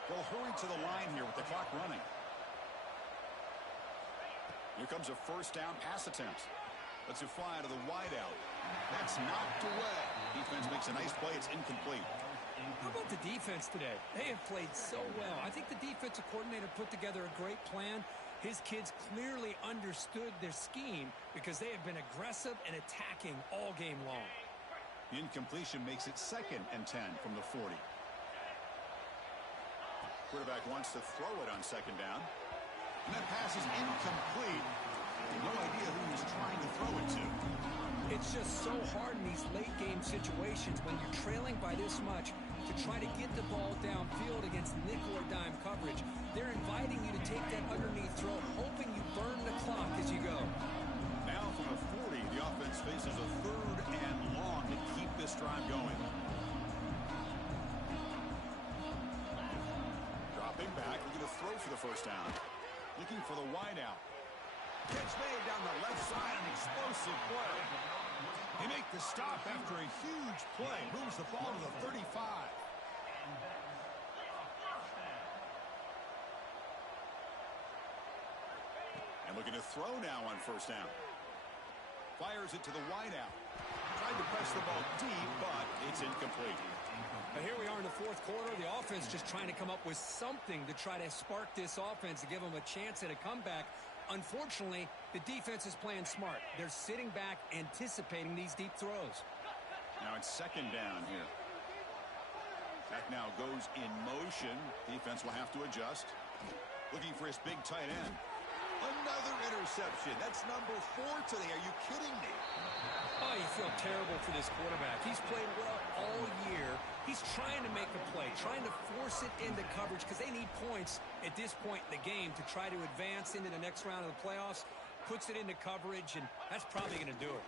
They'll hurry to the line here with the clock running. Here comes a first down pass attempt. Lets it fly to the wideout. That's knocked away. Defense makes a nice play. It's incomplete. How about the defense today? They have played so well. I think the defensive coordinator put together a great plan. His kids clearly understood their scheme because they have been aggressive and attacking all game long. The incompletion makes it 2nd and 10 from the 40. Quarterback wants to throw it on 2nd down. And that pass is incomplete. No idea who he's trying to throw it to. It's just so hard in these late game situations when you're trailing by this much to try to get the ball downfield against nickel or dime coverage. They're inviting you to take that underneath throw, hoping you burn the clock as you go. Now from the 40, the offense faces a 3rd and long to keep this drive going. Dropping back, looking to throw for the first down. Looking for the wideout. Catch made down the left side, an explosive play. They make the stop after a huge play. Moves the ball to the 35. And looking to throw now on first down. Fires it to the wideout. Tried to press the ball deep, but it's incomplete. Now here we are in the 4th quarter. The offense just trying to come up with something to try to spark this offense and give them a chance at a comeback. Unfortunately, the defense is playing smart. They're sitting back, anticipating these deep throws. Now it's 2nd down here. Back now goes in motion. Defense will have to adjust. Looking for his big tight end. Another interception. That's number 4 today. Are you kidding me? Oh, you feel terrible for this quarterback. He's played well all year. He's trying to make a play, trying to force it into coverage because they need points at this point in the game to try to advance into the next round of the playoffs. Puts it into coverage, and that's probably going to do it.